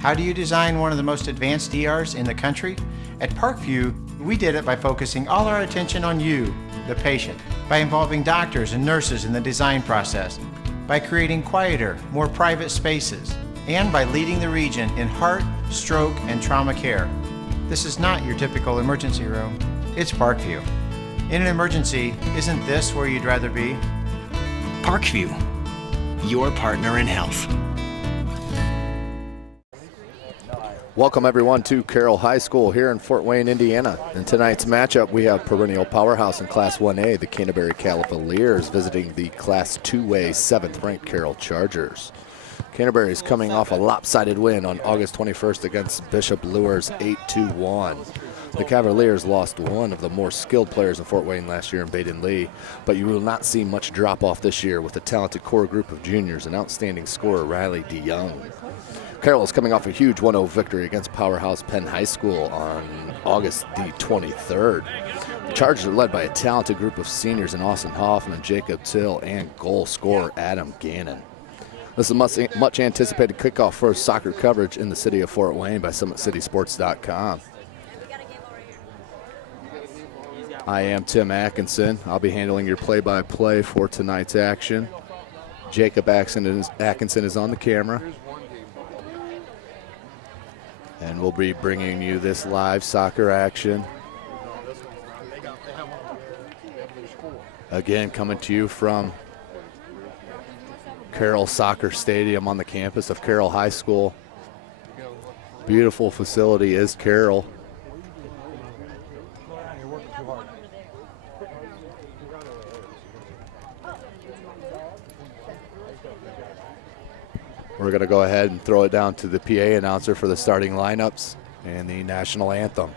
How do you design one of the most advanced ERs in the country? At Parkview, we did it by focusing all our attention on you, the patient, by involving doctors and nurses in the design process, by creating quieter, more private spaces, and by leading the region in heart, stroke, and trauma care. This is not your typical emergency room. It's Parkview. In an emergency, isn't this where you'd rather be? Parkview, your partner in health. Welcome everyone to Carroll High School here in Fort Wayne, Indiana. In tonight's matchup, we have perennial powerhouse in Class 1A, the Canterbury Cavaliers, visiting the Class 2A 7th-ranked Carroll Chargers. Canterbury is coming off a lopsided win on August 21st against Bishop Luers 8-1. The Cavaliers lost one of the more skilled players in Fort Wayne last year in Baden Lee, but you will not see much drop-off this year with a talented core group of juniors and outstanding scorer Riley DeYoung. Carroll is coming off a huge 1-0 victory against powerhouse Penn High School on August the 23rd. The Chargers are led by a talented group of seniors in Austin Hoffman, Jacob Till, and goal scorer Adam Gannon. This is a much anticipated kickoff for soccer coverage in the city of Fort Wayne by SummitCitySports.com. I am Tim Atkinson. I'll be handling your play-by-play for tonight's action. Jacob Atkinson is on the camera. And we'll be bringing you this live soccer action. Again, coming to you from Carroll Soccer Stadium on the campus of Carroll High School. Beautiful facility is Carroll. We're going to go ahead and throw it down to the PA announcer for the starting lineups and the national anthem.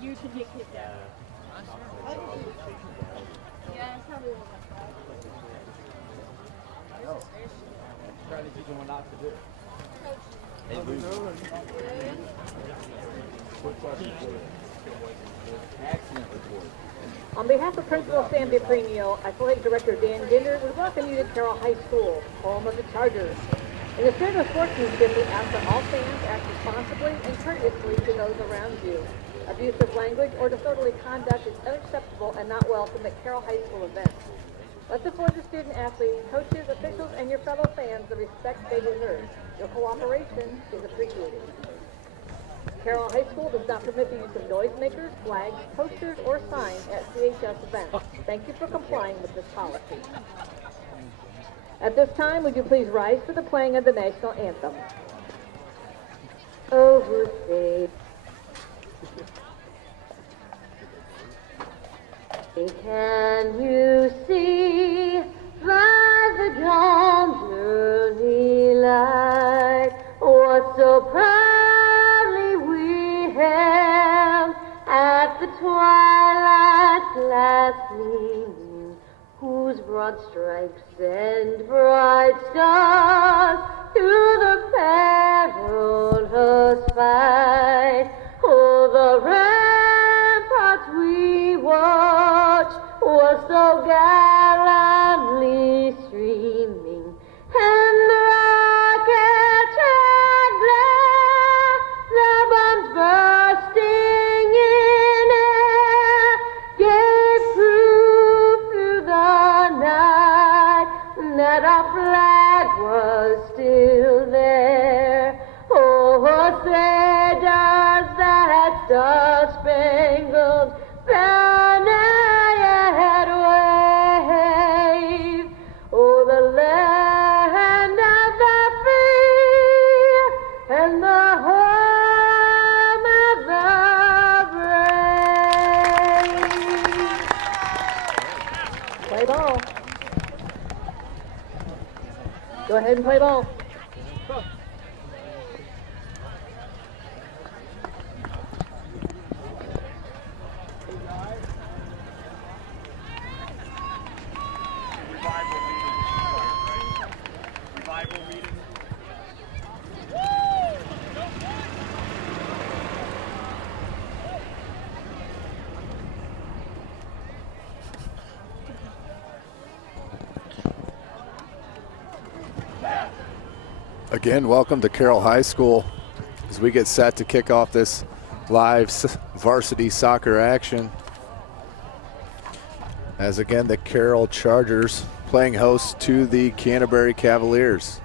You can get kicked out. Yeah, that's how we look like that. Try to teach them what not to do. Accident report. On behalf of Principal Sam DePremio, Athletic Director Dan Ginder, we welcome you to Carroll High School, home of the Chargers. In the spirit of sportsmanship, we ask that all fans act responsibly and courteously to those around you. Abusive language or disorderly conduct is unacceptable and not welcome at Carroll High School events. Let's afford the student athletes, coaches, officials, and your fellow fans the respect they deserve. Your cooperation is appreciated. Carroll High School does not permit the use of noisemakers, flags, posters, or signs at CHS events. Thank you for complying with this policy. At this time, would you please rise for the playing of the national anthem? Overstate. Can you see by the dawn's early light what so proudly we hailed at the twilight's last gleaming, whose broad stripes and bright stars through the perilous fight, oh, the ramparts we watched was so gallantly streaming, and the rockets red glare, the bombs bursting in air, gave proof through the night flag was still there. Oh, say does that star-spangled banner yet wave? Oh, the land of the free and the home of the brave. Play ball. Go ahead and play ball. Again, welcome to Carroll High School as we get set to kick off this live varsity soccer action. As again, the Carroll Chargers playing host to the Canterbury Cavaliers.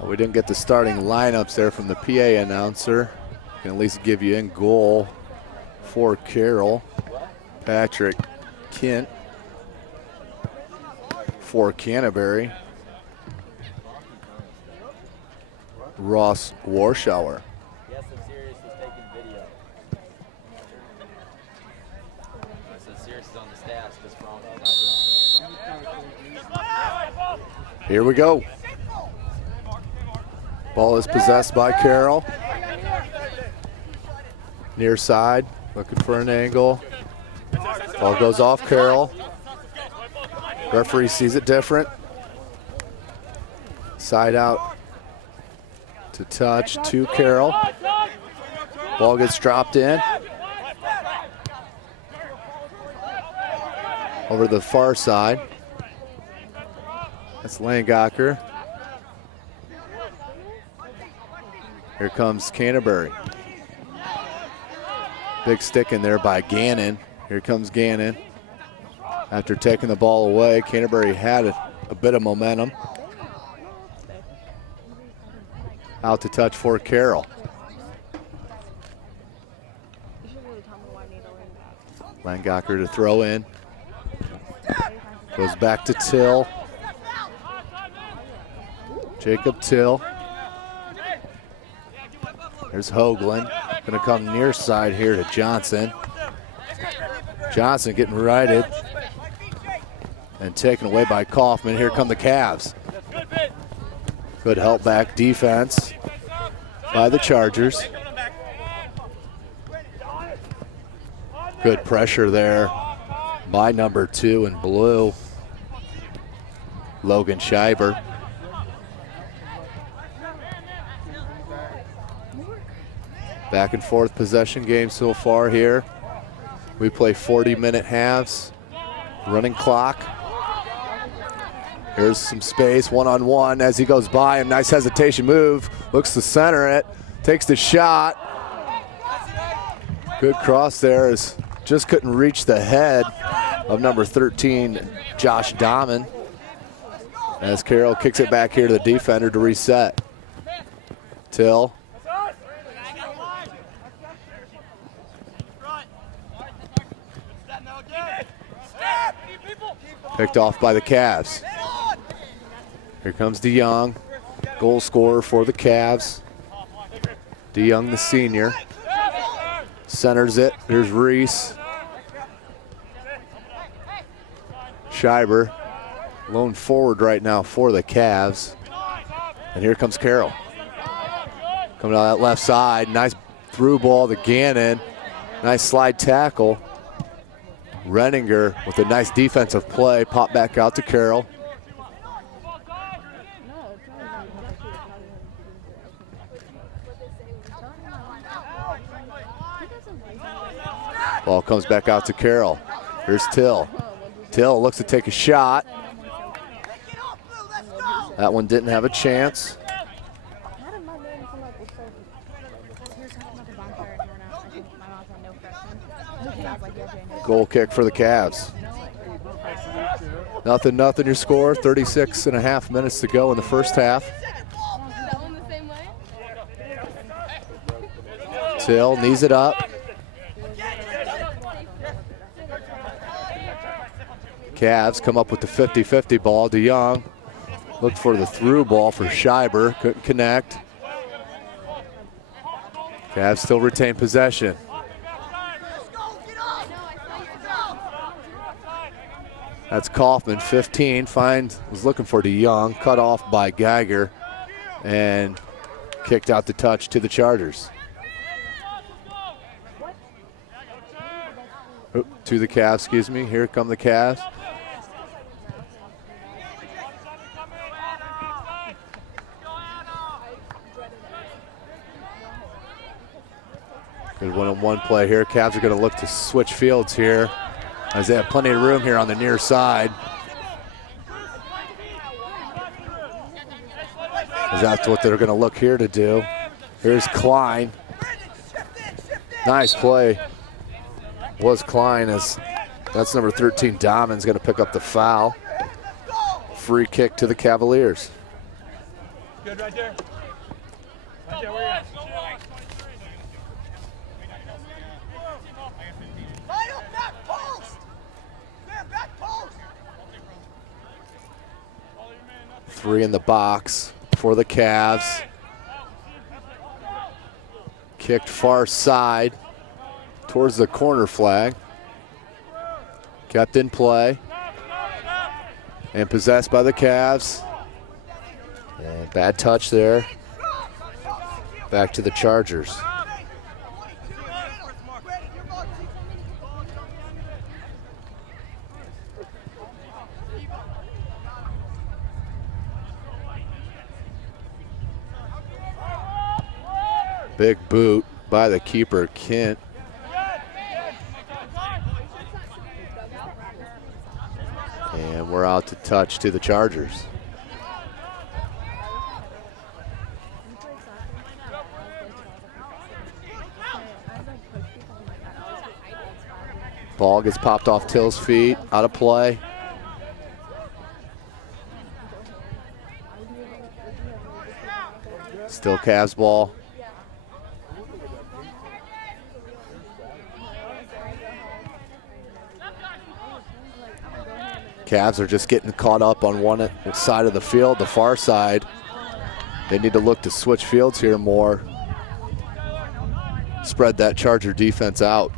We didn't get the starting lineups there from the PA announcer. Can at least give you in goal for Carroll. Patrick Kent for Canterbury. Ross Warschauer. Yes, I'm serious. He's taking video. I said serious is on the stats because Franco's not doing. Here we go. Ball is possessed by Carroll. Near side, looking for an angle. Ball goes off Carroll. Referee sees it different. Side out to touch to Carroll. Ball gets dropped in. Over the far side. That's Langacker. Here comes Canterbury. Big stick in there by Gannon. Here comes Gannon. After taking the ball away, Canterbury had a bit of momentum. Out to touch for Carroll. Langacker to throw in. Goes back to Till. Jacob Till. There's Hoagland. Gonna come near side here to Johnson. Johnson getting righted. And taken away by Kaufman. Here come the Cavs. Good help back defense by the Chargers. Good pressure there by number 2 in blue, Logan Schreiber. Back and forth possession game so far here. We play 40-minute halves. Running clock. Here's some space, one-on-one as he goes by him. Nice hesitation move. Looks to center it. Takes the shot. Good cross there. Just couldn't reach the head of number 13, Josh Dahman. As Carroll kicks it back here to the defender to reset. Till. Picked off by the Cavs. Here comes DeYoung, goal scorer for the Cavs. DeYoung, the senior. Centers it. Here's Reese. Schreiber, lone forward right now for the Cavs. And here comes Carroll. Coming out that left side. Nice through ball to Gannon. Nice slide tackle. Renninger with a nice defensive play. Pop back out to Carroll. Ball comes back out to Carroll. Here's Till. Till looks to take a shot. That one didn't have a chance. Goal kick for the Cavs. 0-0 your score, 36.5 minutes to go in the first half. Till knees it up. Cavs come up with the 50-50 ball. DeYoung looked for the through ball for Schreiber, couldn't connect. Cavs still retain possession. That's Kaufman, 15. Was looking for DeYoung, cut off by Geiger, and kicked out the touch to the Chargers. To the Cavs, excuse me. Here come the Cavs. Good one-on-one play here. Cavs are going to look to switch fields here, as they have plenty of room here on the near side. As that's what they're going to look here to do. Here's Klein. Nice play. Was Klein, as that's number 13, Damon's going to pick up the foul. Free kick to the Cavaliers. Good right there. Right there, where you at? Three in the box for the Cavs. Kicked far side towards the corner flag. Kept in play. And possessed by the Cavs. And bad touch there. Back to the Chargers. Big boot by the keeper, Kent. And we're out to touch to the Chargers. Ball gets popped off Till's feet, out of play. Still Cavs ball. Cavs are just getting caught up on one side of the field, the far side. They need to look to switch fields here more. Spread that Charger defense out.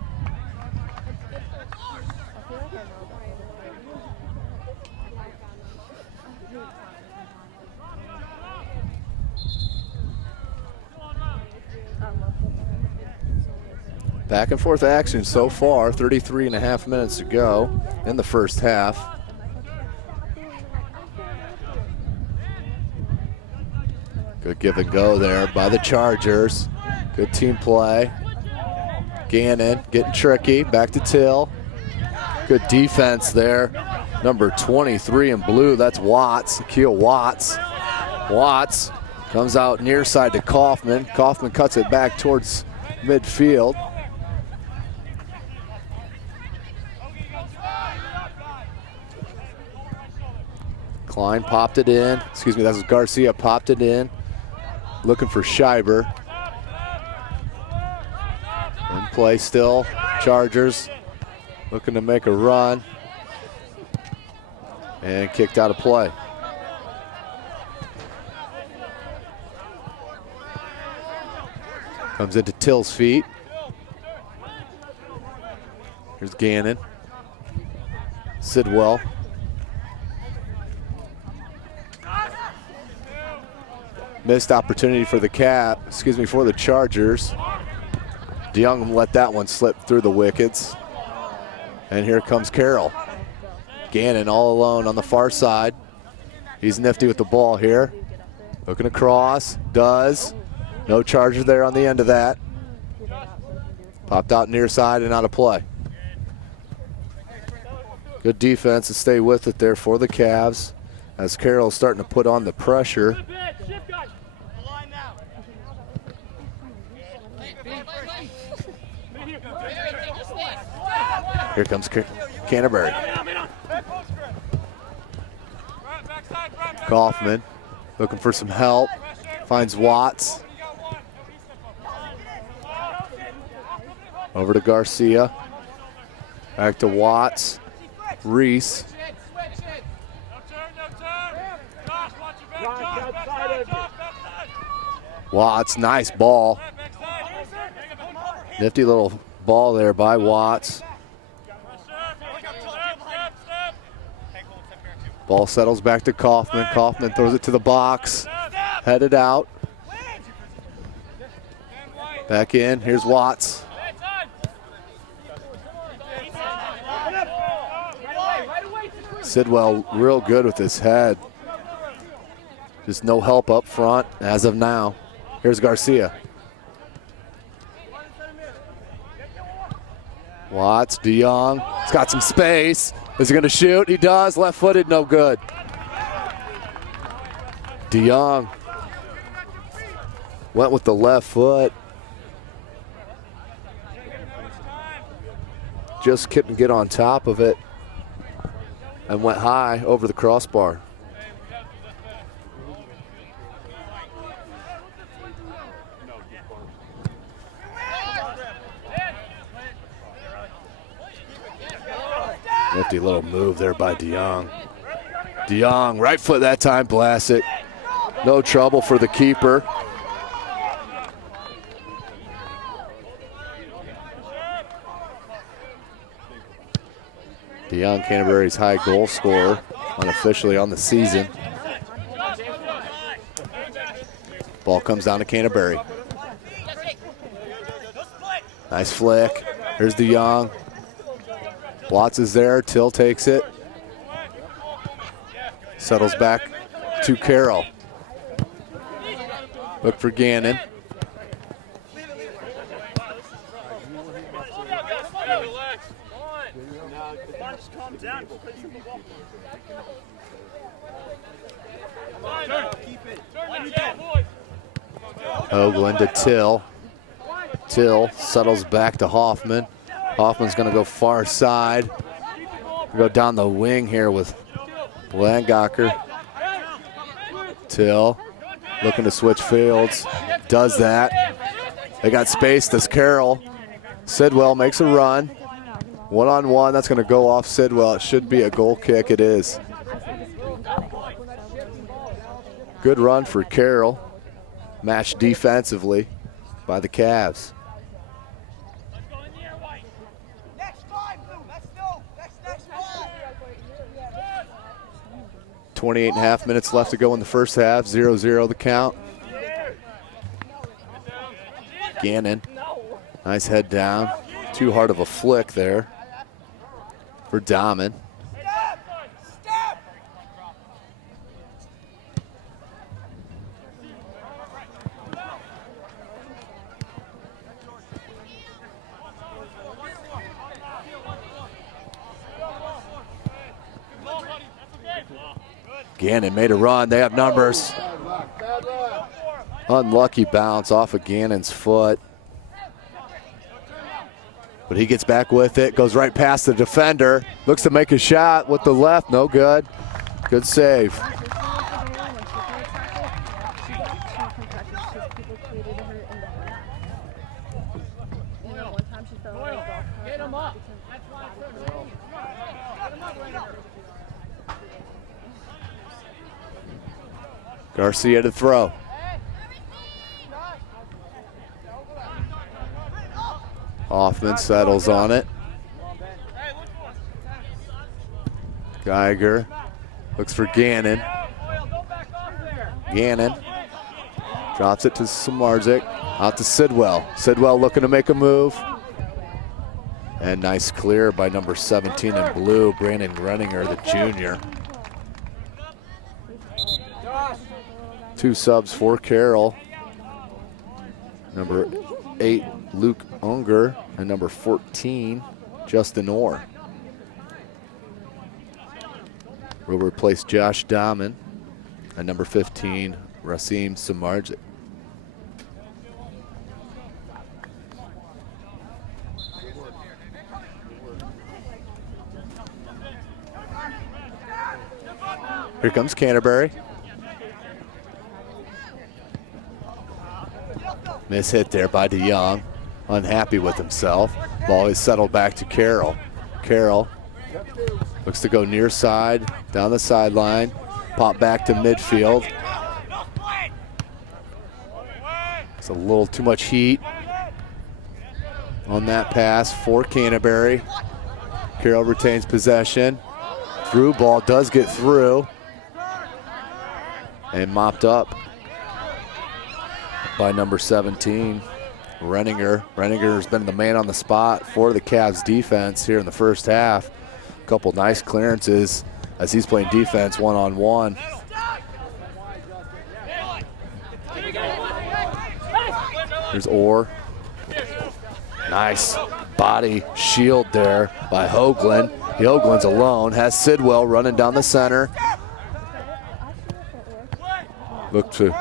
Back and forth action so far, 33.5 minutes to go in the first half. Good give and go there by the Chargers. Good team play. Gannon getting tricky, back to Till. Good defense there. Number 23 in blue, that's Watts, Akeel Watts. Watts comes out near side to Kaufman. Kaufman cuts it back towards midfield. Klein popped it in. Excuse me, that was Garcia, popped it in. Looking for Schreiber. In play still. Chargers looking to make a run. And kicked out of play. Comes into Till's feet. Here's Gannon. Sidwell. Missed opportunity for the for the Chargers. DeYoung let that one slip through the wickets. And here comes Carroll. Gannon all alone on the far side. He's nifty with the ball here. Looking across, does. No Charger there on the end of that. Popped out near side and out of play. Good defense to stay with it there for the Cavs, as Carroll's starting to put on the pressure. Here comes Canterbury. Kaufman looking for some help. Finds Watts. Over to Garcia. Back to Watts. Reese. Watts, nice ball. Nifty little ball there by Watts. Ball settles back to Kaufman. Kaufman throws it to the box. Headed out. Back in. Here's Watts. Sidwell real good with his head. Just no help up front as of now. Here's Garcia. Watts, DeYoung. He's got some space. Is he going to shoot? He does. Left-footed, no good. DeYoung went with the left foot. Just couldn't get on top of it and went high over the crossbar. Nifty little move there by DeYoung. DeYoung, right foot that time, blasts it. No trouble for the keeper. DeYoung, Canterbury's high goal scorer, unofficially on the season. Ball comes down to Canterbury. Nice flick. Here's DeYoung. Watts is there. Till takes it. Settles back to Carroll. Look for Gannon. Hoagland to Till. Till settles back to Hoffman. Hoffman's going to go far side. Go down the wing here with Blangacher. Till looking to switch fields. Does that. They got space. Does Carroll. Sidwell makes a run. One-on-one. That's going to go off Sidwell. It should be a goal kick. It is. Good run for Carroll. Matched defensively by the Cavs. 28.5 minutes left to go in the first half. 0-0 the count. Gannon. Nice head down. Too hard of a flick there for Dahman. Gannon made a run. They have numbers. Unlucky bounce off of Gannon's foot. But he gets back with it, goes right past the defender. Looks to make a shot with the left. No good. Good save. Garcia to throw. Hoffman settles on it. Geiger looks for Gannon. Gannon drops it to Samardzic. Out to Sidwell. Sidwell looking to make a move. And nice clear by number 17 in blue, Brandon Grunninger, the junior. Two subs for Carroll. Number 8, Luke Unger, and number 14, Justin Orr. Will replace Josh Dahman, and number 15, Rasim Samardzic. Here comes Canterbury. Miss hit there by DeYoung. Unhappy with himself. Ball is settled back to Carroll. Carroll looks to go near side, down the sideline. Pop back to midfield. It's a little too much heat on that pass for Canterbury. Carroll retains possession. Through ball does get through. And mopped up by number 17, Renninger. Renninger's been the man on the spot for the Cavs defense here in the first half. A couple nice clearances as he's playing defense one-on-one. Here's Orr. Nice body shield there by Hoagland. Hoagland's alone, has Sidwell running down the center. Look to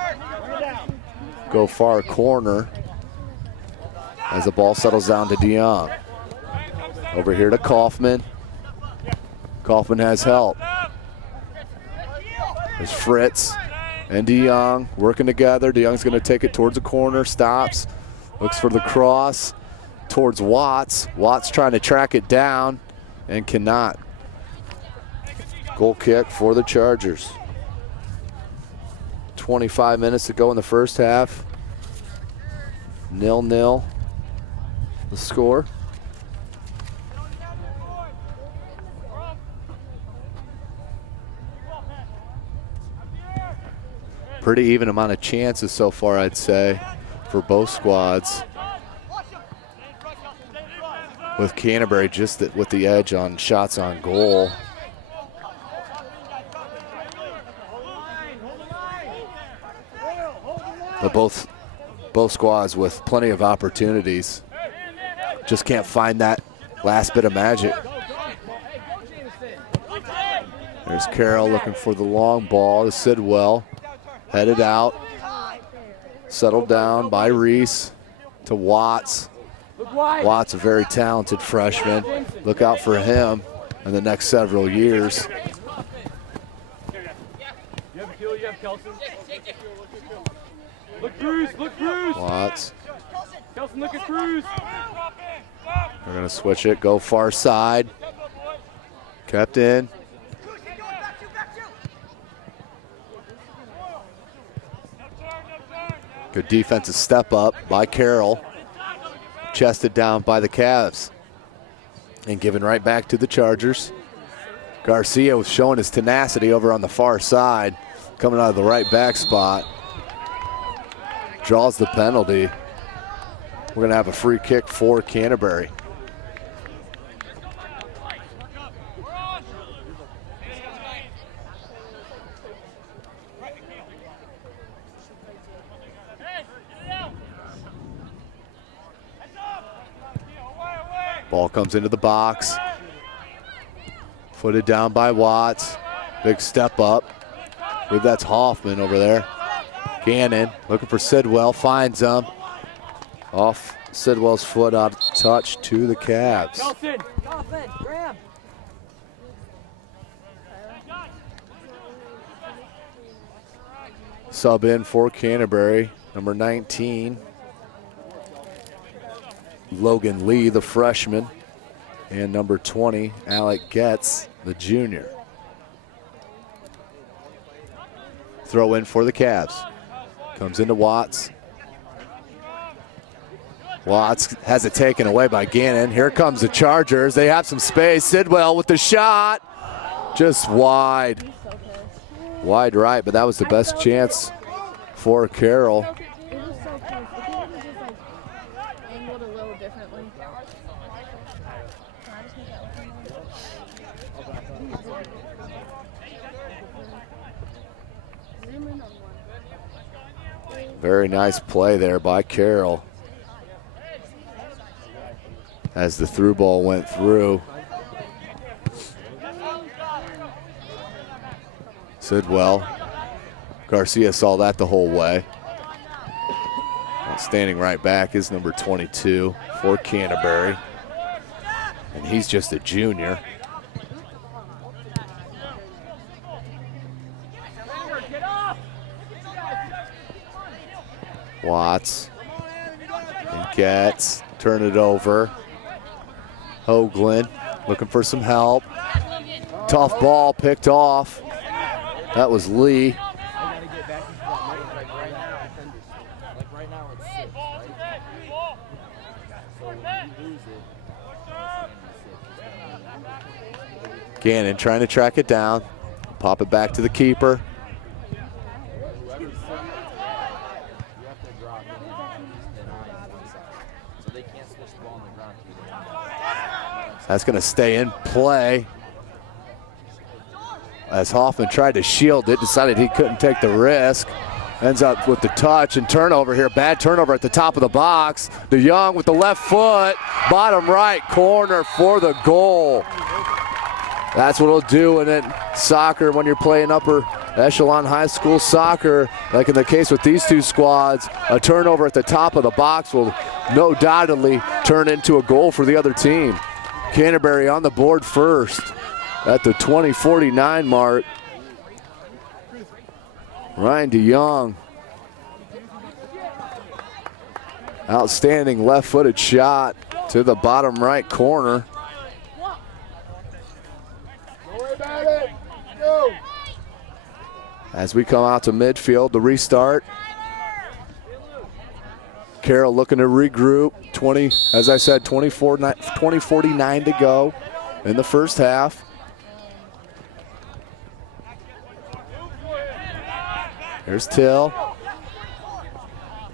go far corner as the ball settles down to DeYoung. Over here to Kaufman. Kaufman has help. There's Fritz and DeYoung working together. DeYoung's going to take it towards the corner, stops, looks for the cross towards Watts. Watts trying to track it down and cannot. Goal kick for the Chargers. 25 minutes to go in the first half. 0-0 the score. Pretty even amount of chances so far, I'd say, for both squads. With Canterbury just with the edge on shots on goal. But both squads with plenty of opportunities. Just can't find that last bit of magic. There's Carroll looking for the long ball to Sidwell. Headed out. Settled down by Reese to Watts. Watts, a very talented freshman. Look out for him in the next several years. Look, Cruz, look, Cruz. Watts. Kelson, look at Cruz. We're going to switch it, go far side. Kept in. Good defensive step up by Carroll. Chested down by the Cavs. And given right back to the Chargers. Garcia was showing his tenacity over on the far side. Coming out of the right back spot. Draws the penalty. We're going to have a free kick for Canterbury. Ball comes into the box. Footed down by Watts. Big step up. I believe that's Hoffman over there. Gannon looking for Sidwell, finds him. Off Sidwell's foot, out of touch to the Cavs. Sub in for Canterbury, number 19. Logan Lee, the freshman. And number 20, Alec Getz, the junior. Throw in for the Cavs. Comes into Watts. Watts has it taken away by Gannon. Here comes the Chargers. They have some space. Sidwell with the shot. Just wide. Wide right, but that was the best chance for Carroll. It was so close. If it was just like angled a little differently. Can I just make that look Zoom in on one. Very nice play there by Carroll. As the through ball went through. Sidwell. Garcia saw that the whole way. Standing right back is number 22 for Canterbury. And he's just a junior. Watts and Getz, turn it over. Hoagland looking for some help. Tough ball picked off. That was Lee. Gannon trying to track it down. Pop it back to the keeper. That's going to stay in play. As Hoffman tried to shield it, decided he couldn't take the risk. Ends up with the touch and turnover here. Bad turnover at the top of the box. DeYoung with the left foot. Bottom right corner for the goal. That's what it'll do. And in soccer, when you're playing upper echelon high school soccer, like in the case with these two squads, a turnover at the top of the box will no doubtedly turn into a goal for the other team. Canterbury on the board first at the 20:49 mark. Ryan DeYoung. Outstanding left-footed shot to the bottom right corner. As we come out to midfield, the restart. Carroll looking to regroup. 20:49 to go in the first half. Here's Till.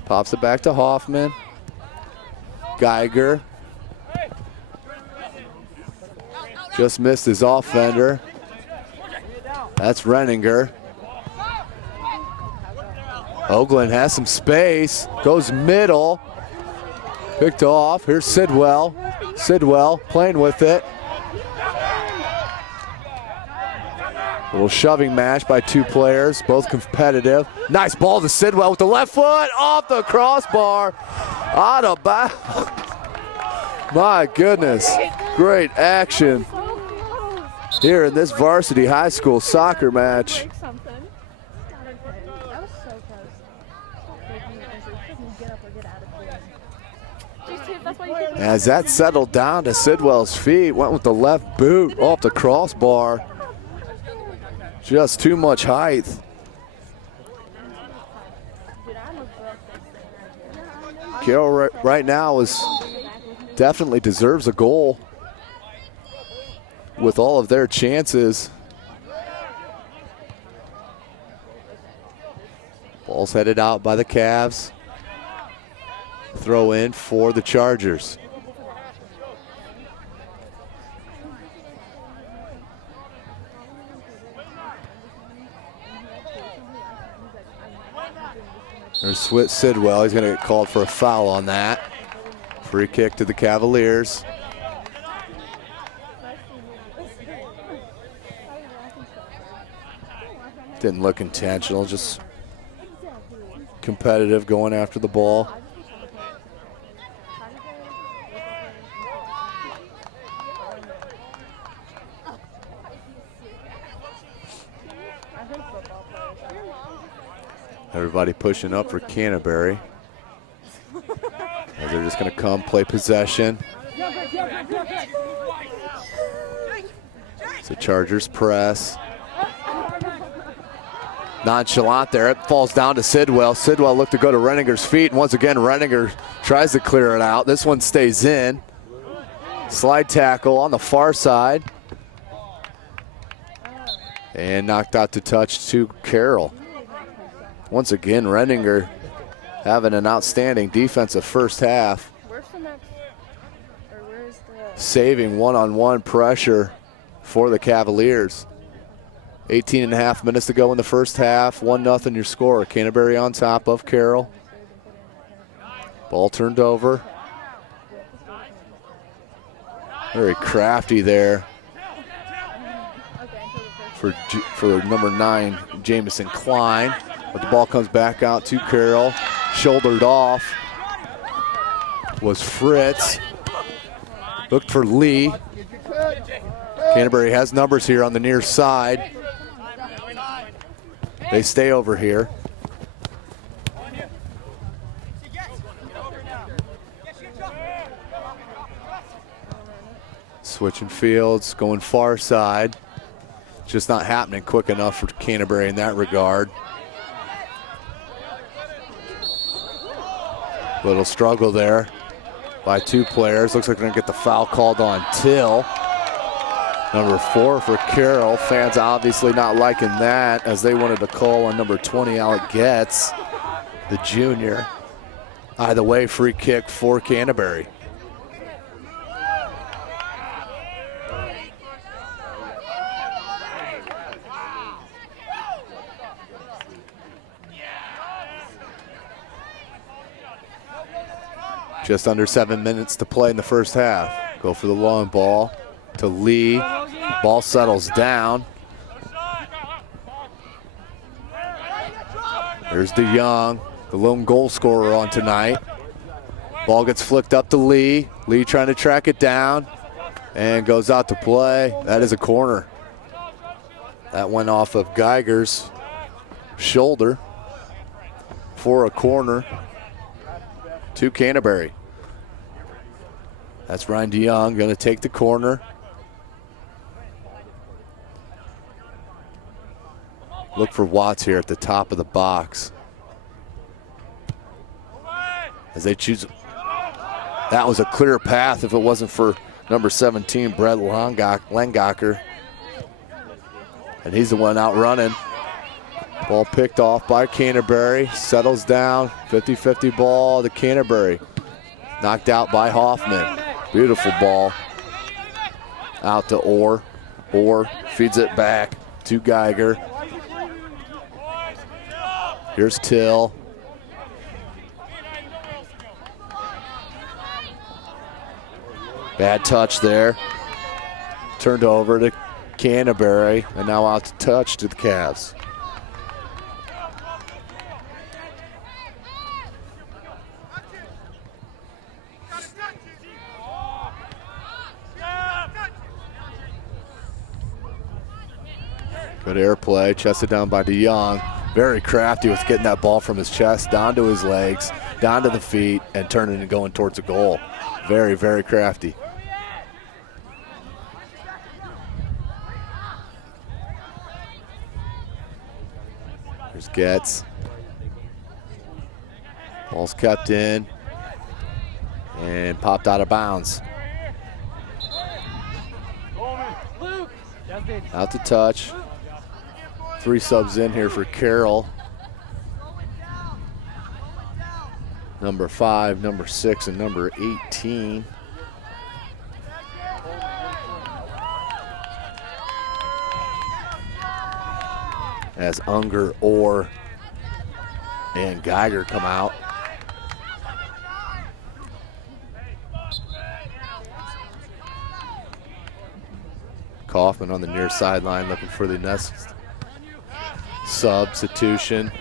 Pops it back to Hoffman. Geiger. Just missed his offender. That's Renninger. Hoagland has some space. Goes middle. Picked off. Here's Sidwell. Sidwell playing with it. Little shoving match by two players, both competitive. Nice ball to Sidwell with the left foot off the crossbar. Out of bounds. My goodness. Great action here in this varsity high school soccer match. As that settled down to Sidwell's feet, went with the left boot off the crossbar. Just too much height. Carroll right now definitely deserves a goal with all of their chances. Ball's headed out by the Cavs. Throw in for the Chargers. There's Sidwell. He's going to get called for a foul on that. Free kick to the Cavaliers. Didn't look intentional, just competitive going after the ball. Everybody pushing up for Canterbury. They're just going to come play possession. So Chargers press. Nonchalant there. It falls down to Sidwell. Sidwell looked to go to Renninger's feet. And once again, Renninger tries to clear it out. This one stays in. Slide tackle on the far side. And knocked out to touch to Carroll. Once again, Renninger having an outstanding defensive first half. Saving one-on-one pressure for the Cavaliers. 18.5 minutes to go in the first half. 1-0 your score. Canterbury on top of Carroll. Ball turned over. Very crafty there for number 9, Jamison Klein. But the ball comes back out to Carroll. Shouldered off was Fritz. Looked for Lee. Canterbury has numbers here on the near side. They stay over here. Switching fields, going far side. Just not happening quick enough for Canterbury in that regard. Little struggle there by two players. Looks like they're gonna get the foul called on Till. Number 4 for Carroll. Fans obviously not liking that, as they wanted to call on number 20, Alec Getz, the junior. Either way, free kick for Canterbury. Just under 7 minutes to play in the first half. Go for the long ball to Lee. Ball settles down. There's DeYoung, the lone goal scorer on tonight. Ball gets flicked up to Lee. Lee trying to track it down and goes out to play. That is a corner. That went off of Geiger's shoulder for a corner to Canterbury. That's Ryan DeYoung going to take the corner. Look for Watts here at the top of the box. As they choose. That was a clear path if it wasn't for number 17, Brett Langacher. And he's the one out running. Ball picked off by Canterbury. Settles down. 50-50 ball to Canterbury. Knocked out by Hoffman. Beautiful ball. Out to Orr. Orr feeds it back to Geiger. Here's Till. Bad touch there. Turned over to Canterbury, and now out to touch to the Cavs. Good airplay, chested down by DeYoung. Very crafty with getting that ball from his chest down to his legs, down to the feet, and turning and going towards the goal. Very, very crafty. There's Getz. Ball's kept in and popped out of bounds. Out to touch. 3 subs in here for Carroll. Number 5, number 6, and number 18. As Unger, Orr, and Geiger come out. Kaufman on the near sideline looking for the next substitution.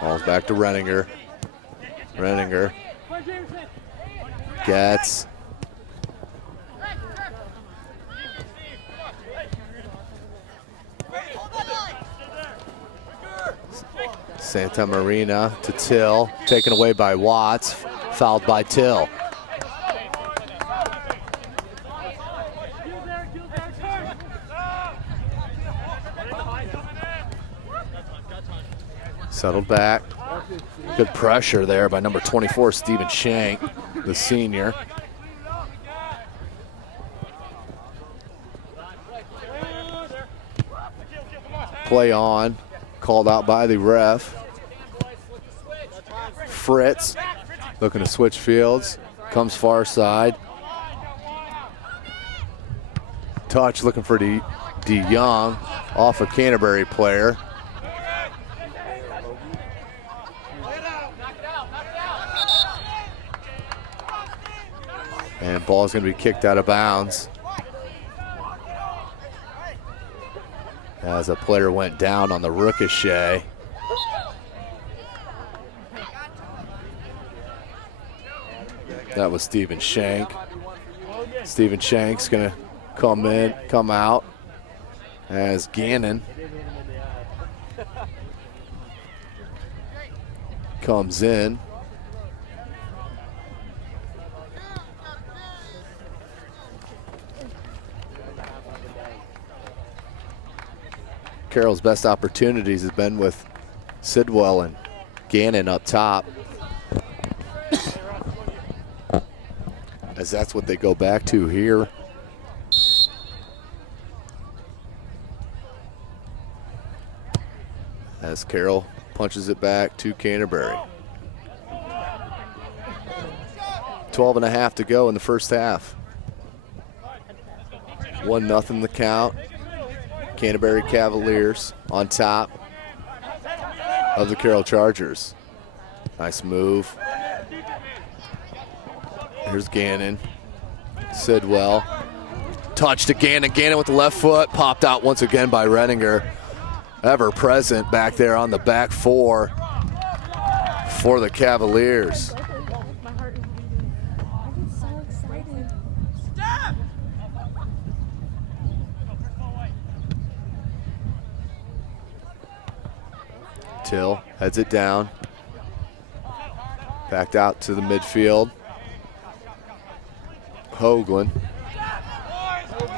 Ball's back to Renninger. Renninger gets. Santa Marina to Till, taken away by Watts, fouled by Till. Settled back. Good pressure there by number 24, Stephen Shank, the senior. Play on, called out by the ref. Fritz looking to switch fields, comes far side. Touch looking for DeYoung off a Canterbury player. And ball's going to be kicked out of bounds as a player went down on the ricochet. That was Stephen Shank. Stephen Shank's going to come out as Gannon comes in. Carroll's best opportunities has been with Sidwell and Gannon up top, as that's what they go back to here. As Carroll punches it back to Canterbury. 12.5 to go in the first half. 1-0 the count. Canterbury Cavaliers on top of the Carroll Chargers. Nice move. Here's Gannon. Sidwell. Touch to Gannon. Gannon with the left foot. Popped out once again by Renninger. Ever present back there on the back four for the Cavaliers. My heart is beating. I get so excited. Stop! Till heads it down. Backed out to the midfield. Hoagland.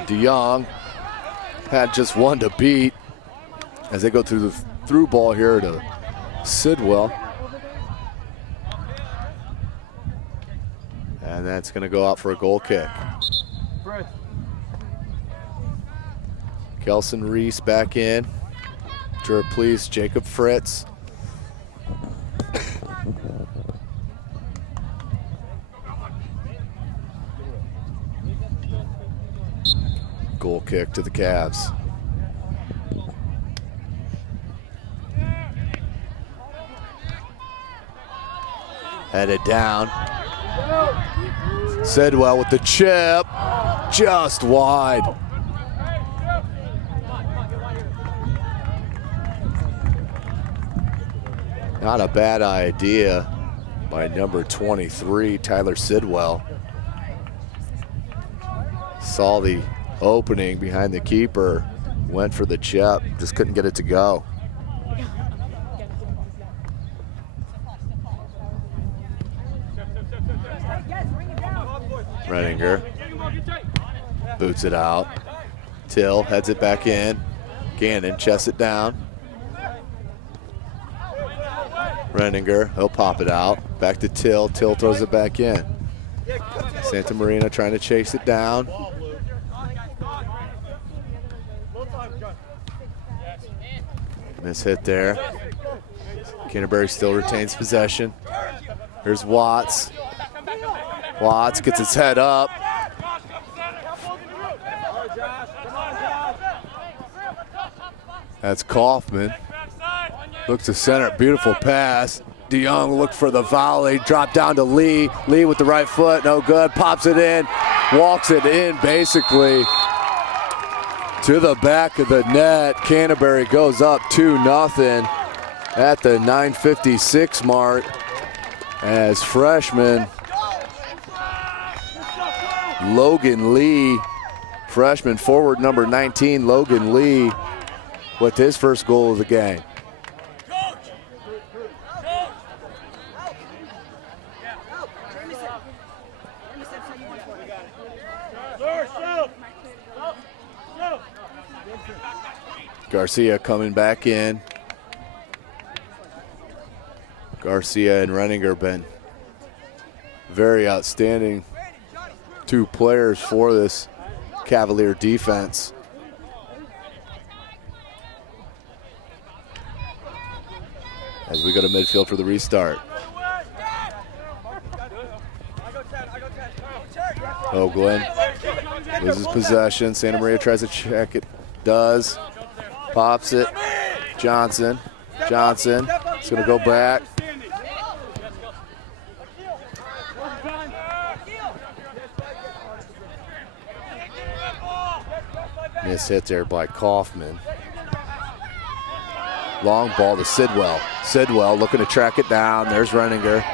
DeYoung had just one to beat as they go through the through ball here to Sidwell. And that's going to go out for a goal kick. Kelson Reese back in. To replace Jacob Fritz. Goal kick to the Cavs. Headed down. Sidwell with the chip. Just wide. Not a bad idea by number 23, Tyler Sidwell. Saw the opening behind the keeper, went for the chip, just couldn't get it to go. Renninger boots it out. Till heads it back in. Gannon chests it down. Renninger, he'll pop it out. Back to Till. Till throws it back in. Santa Marina trying to chase it down. Miss hit there. Canterbury still retains possession. Here's Watts. Watts gets his head up. That's Kaufman. Looks to center, beautiful pass. DeYoung looked for the volley, dropped down to Lee. Lee with the right foot, no good, pops it in, walks it in basically to the back of the net. Canterbury goes up 2-0 at the 9:56 mark as freshman Logan Lee, freshman forward number 19, Logan Lee, with his first goal of the game. Garcia coming back in. Garcia and Renninger been very outstanding two players for this Cavalier defense. As we go to midfield for the restart. Hoagland loses possession. Santa Maria tries to check it. Does. Pops it. Johnson. Johnson. It's going to go back. Miss hit there by Kaufman. Long ball to Sidwell. Sidwell looking to track it down. There's Renninger.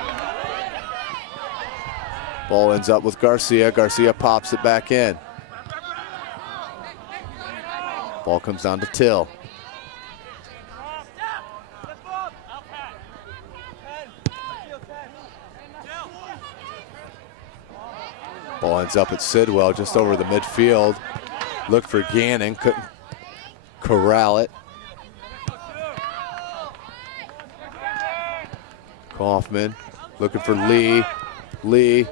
Ball ends up with Garcia. Garcia pops it back in. Ball comes down to Till. Ball ends up at Sidwell just over the midfield. Looked for Gannon, couldn't corral it. Kaufman looking for Lee. Lee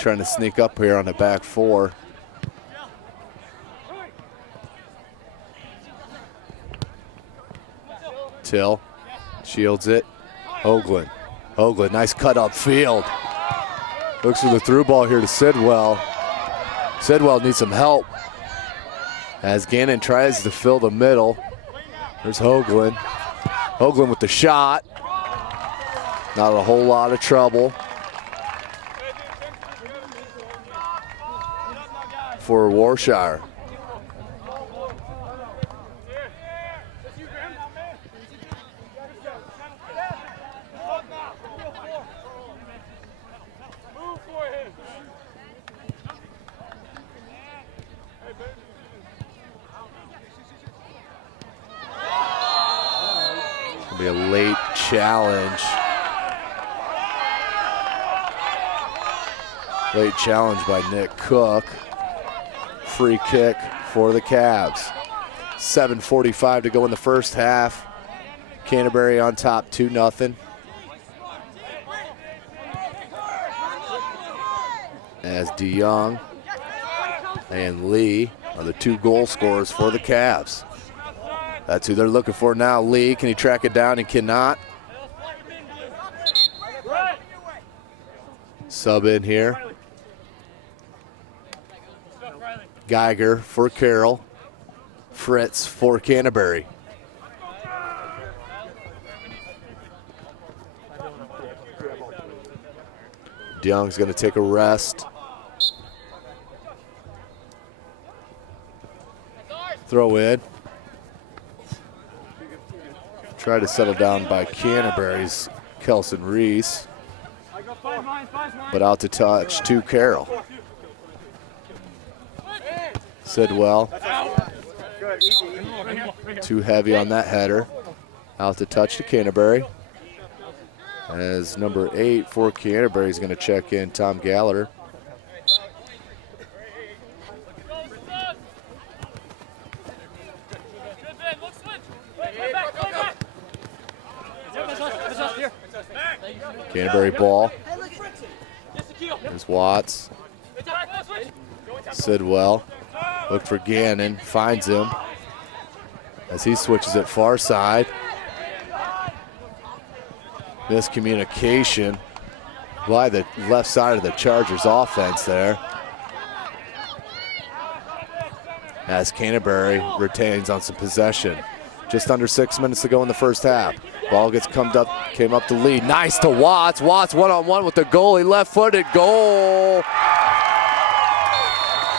trying to sneak up here on the back four. Till shields it. Hoagland, nice cut upfield. Looks for the through ball here to Sidwell. Sidwell needs some help as Gannon tries to fill the middle. There's Hoagland. Hoagland with the shot. Not a whole lot of trouble for Warshire. It'll be a late challenge. Late challenge by Nick Cook. Free kick for the Cavs. 7:45 to go in the first half. Canterbury on top 2-0. As DeYoung and Lee are the two goal scorers for the Cavs. That's who they're looking for now. Lee, can he track it down? He cannot. Sub in here. Geiger for Carroll. Fritz for Canterbury. DeYoung's going to take a rest. Throw in. Try to settle down by Canterbury's Kelson Reese. But out to touch to Carroll. Sidwell. Too heavy on that header. Out to touch to Canterbury. As number 8 for Canterbury is going to check in, Tom Galler. Canterbury ball. There's Watts. Sidwell. Look for Gannon. Finds him as he switches it far side. Miscommunication by the left side of the Chargers offense there. As Canterbury retains on some possession. Just under 6 minutes to go in the first half. Ball came up to Lee. Nice to Watts. Watts one-on-one with the goalie. Left-footed goal.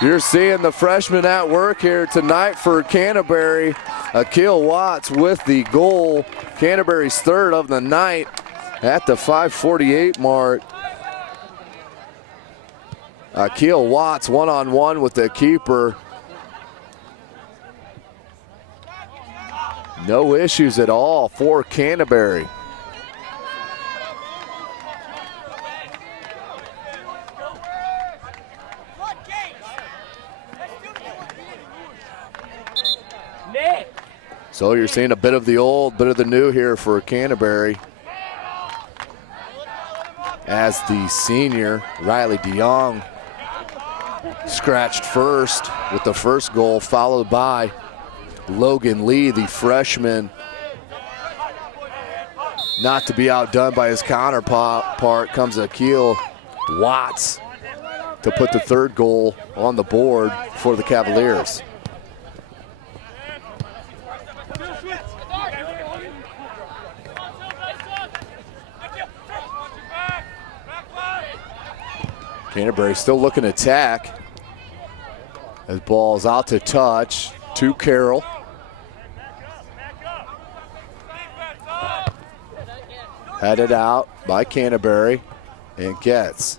You're seeing the freshman at work here tonight for Canterbury. Akil Watts with the goal. Canterbury's third of the night at the 5:48 mark. Akil Watts one-on-one with the keeper. No issues at all for Canterbury. So you're seeing a bit of the old, bit of the new here for Canterbury. As the senior, Riley DeYoung, scratched first with the first goal, followed by Logan Lee, the freshman. Not to be outdone by his counterpart comes Akil Watts to put the third goal on the board for the Cavaliers. Canterbury still looking to attack. As ball's out to touch to Carroll. Headed out by Canterbury and gets.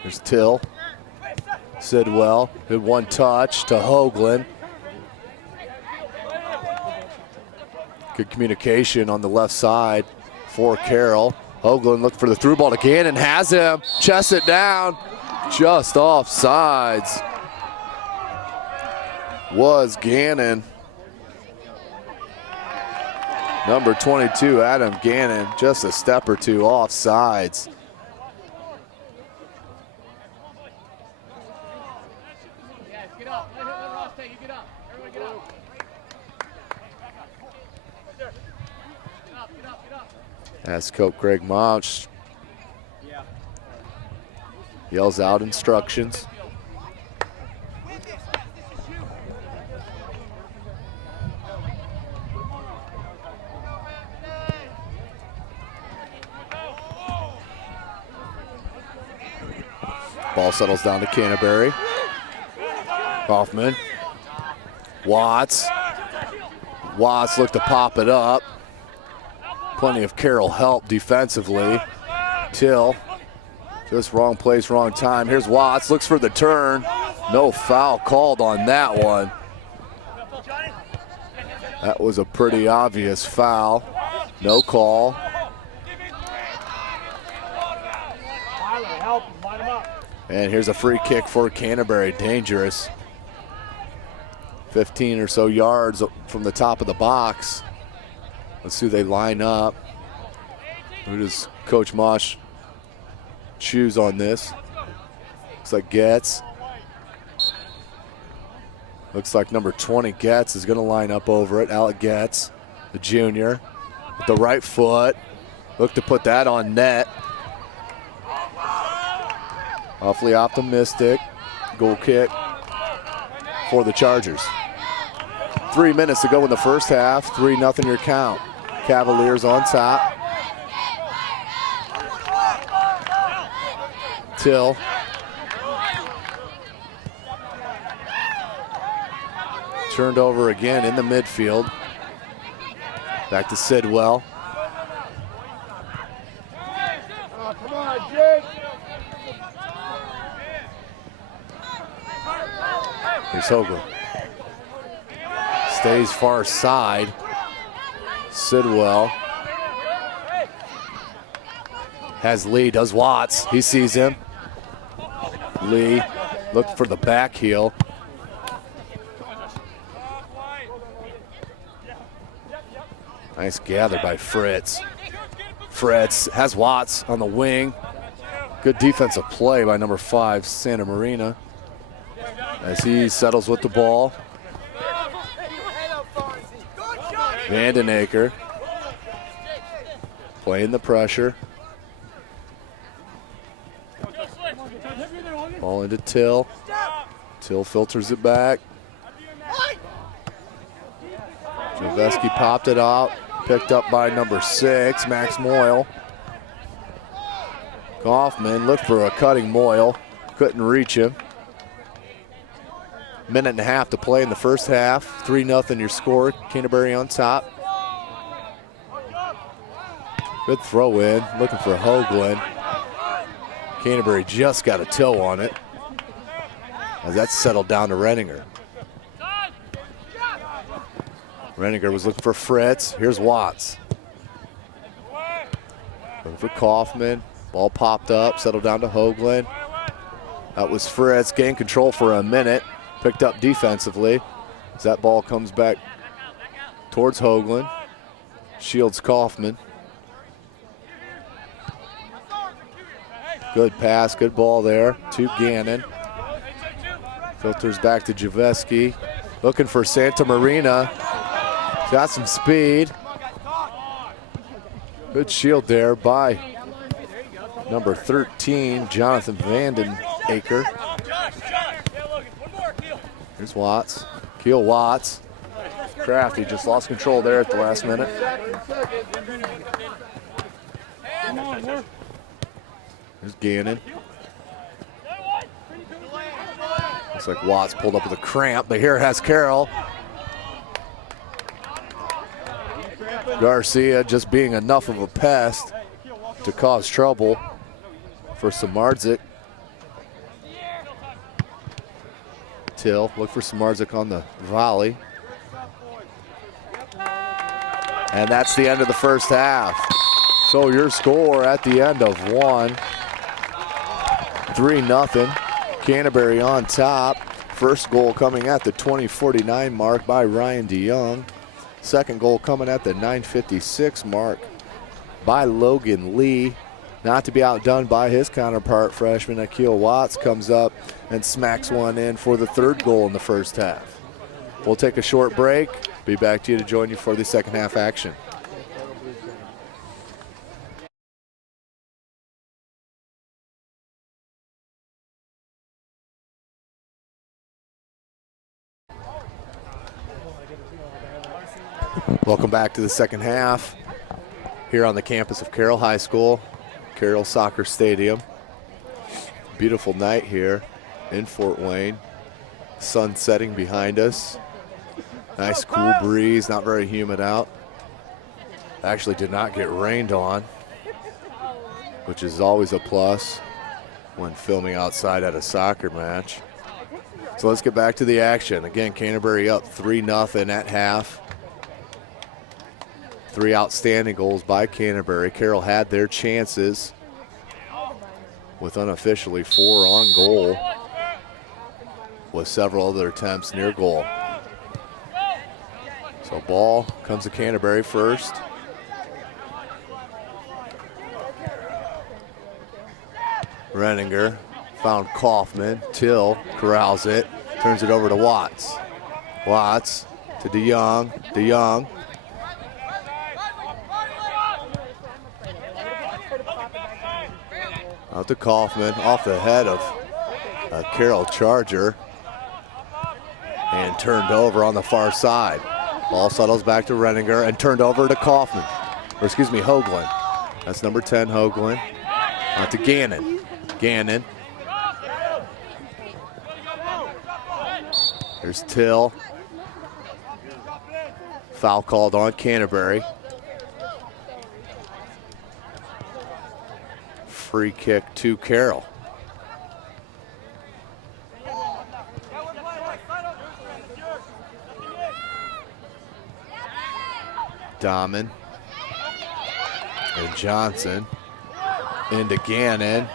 There's Till. Sidwell, good one touch to Hoagland. Good communication on the left side for Carroll. Hoagland looked for the through ball to Gannon, has him, chests it down. Just off sides was Gannon. Number 22, Adam Gannon, just a step or two off sides. As Coach Greg Mouch yells out instructions. Ball settles down to Canterbury. Kaufman. Watts. Watts looked to pop it up. Plenty of Carroll help defensively. Till. Just wrong place, wrong time. Here's Watts, looks for the turn. No foul called on that one. That was a pretty obvious foul. No call. And here's a free kick for Canterbury, dangerous. 15 or so yards from the top of the box. Let's see who they line up. Who does Coach Mosh choose on this? Looks like Getz. Looks like number 20, Getz, is going to line up over it. Alec Getz, the junior, with the right foot. Look to put that on net. Awfully optimistic. Goal kick for the Chargers. 3 minutes to go in the first half. 3-0 your count. Cavaliers on top. Till. Turned over again in the midfield. Back to Sidwell. Oh, come on, Jake. Here's Hogan. Stays far side. Sidwell. Has Lee, does Watts. He sees him. Lee looked for the back heel. Nice gather by Fritz. Fritz has Watts on the wing. Good defensive play by number 5, Santa Marina, as he settles with the ball. Vandenaker playing the pressure. Ball into Till. Till filters it back. Javeski popped it out. Picked up by number 6, Max Moyle. Kaufman looked for a cutting Moyle. Couldn't reach him. Minute and a half to play in the first half. 3-0 your score. Canterbury on top. Good throw in. Looking for Hoagland. Canterbury just got a toe on it, as that's settled down to Renninger. Renninger was looking for Fritz. Here's Watts. Looking for Kaufman. Ball popped up, settled down to Hoagland. That was Fritz. Gained control for a minute. Picked up defensively as that ball comes back towards Hoagland. Shields Kaufman. Good pass, good ball there to Gannon. Filters back to Javeski. Looking for Santa Marina. Got some speed. Good shield there by number 13, Jonathan Vandenaker. Here's Watts. Keel Watts. Crafty just lost control there at the last minute. There's Gannon. Looks like Watts pulled up with a cramp, but here has Carroll. Garcia just being enough of a pest to cause trouble for Samardzic. Till, look for Samardzic on the volley. And that's the end of the first half. So your score at the end of 1, 3-0. Canterbury on top. First goal coming at the 20:49 mark by Ryan DeYoung. Second goal coming at the 9:56 mark by Logan Lee. Not to be outdone by his counterpart, freshman Akil Watts comes up and smacks one in for the third goal in the first half. We'll take a short break. Be back to you to join you for the second half action. Welcome back to the second half here on the campus of Carroll High School, Carroll Soccer Stadium. Beautiful night here in Fort Wayne. Sun setting behind us. Nice cool breeze, not very humid out. Actually did not get rained on, which is always a plus when filming outside at a soccer match. So let's get back to the action. Again, Canterbury up 3-0 at half. 3 outstanding goals by Canterbury. Carroll had their chances with unofficially 4 on goal, with several other attempts near goal. So ball comes to Canterbury first. Renninger found Kaufman. Till corrals it, turns it over to Watts. Watts to DeYoung. DeYoung. Out to Kaufman, off the head of a Carroll Charger, and turned over on the far side. Ball settles back to Renninger and turned over to Kaufman, or excuse me, Hoagland. That's number 10, Hoagland. Out to Gannon. Gannon. There's Till. Foul called on Canterbury. Free kick to Carroll. Dahman and Johnson into Gannon.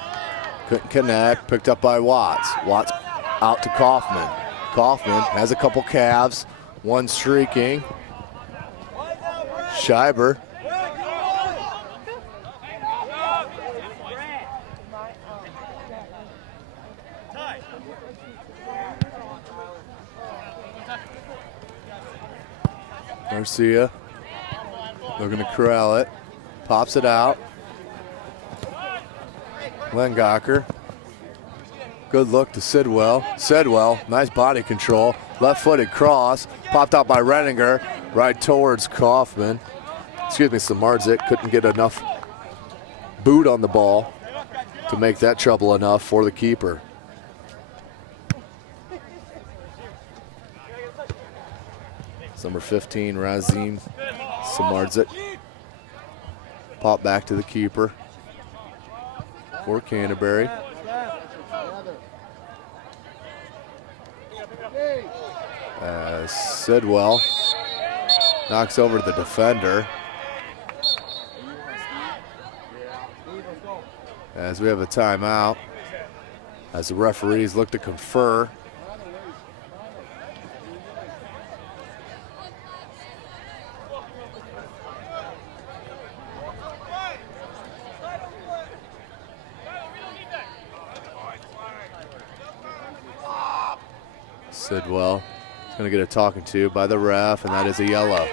Couldn't connect, picked up by Watts. Watts out to Kaufman. Kaufman has a couple calves, one streaking. Schreiber. Garcia looking to corral it. Pops it out. Lengacher. Good look to Sidwell. Sidwell, nice body control. Left-footed cross. Popped out by Renninger. Right towards Kaufman. Excuse me, Samardzic couldn't get enough boot on the ball to make that trouble enough for the keeper. Number 15, Razim Samardzic. Pop back to the keeper for Canterbury. Sidwell knocks over the defender. As we have a timeout, as the referees look to confer. Sidwell is going to get a talking to by the ref, and that is a yellow.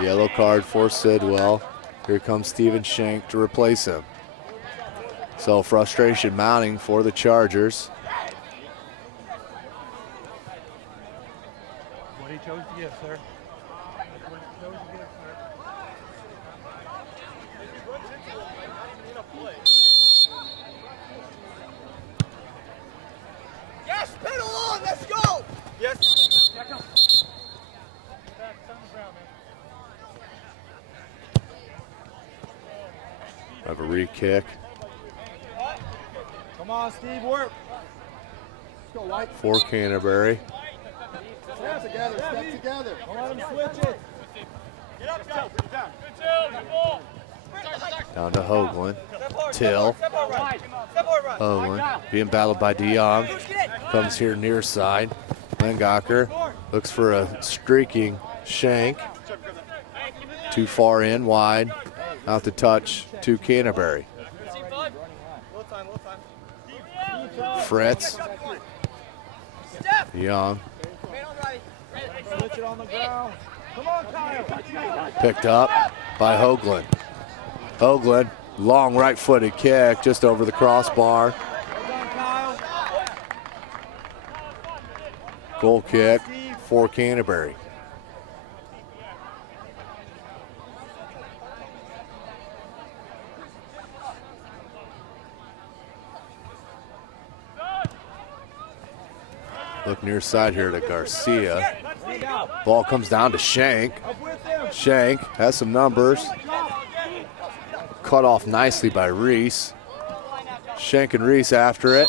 Yellow card for Sidwell. Here comes Steven Shank to replace him. So frustration mounting for the Chargers. What he chose to give, sir. That's what he chose to give, sir. Yes, pedal on, let's go! Yes. Referee kick. Come on, Steve, work. Let's go, White. For Canterbury. Step together, step together. Don't let him switch it. Down to Hoagland. Till. Hoagland being battled by DeYoung. Comes here near side. Langacher looks for a streaking Shank. Too far in, wide. Out to touch to Canterbury. Fritz. DeYoung. Picked up by Hoagland. Hoagland, long right-footed kick just over the crossbar. Goal kick for Canterbury. Look near side here to Garcia. Ball comes down to Shank. Shank has some numbers. Cut off nicely by Reese. Shank and Reese after it.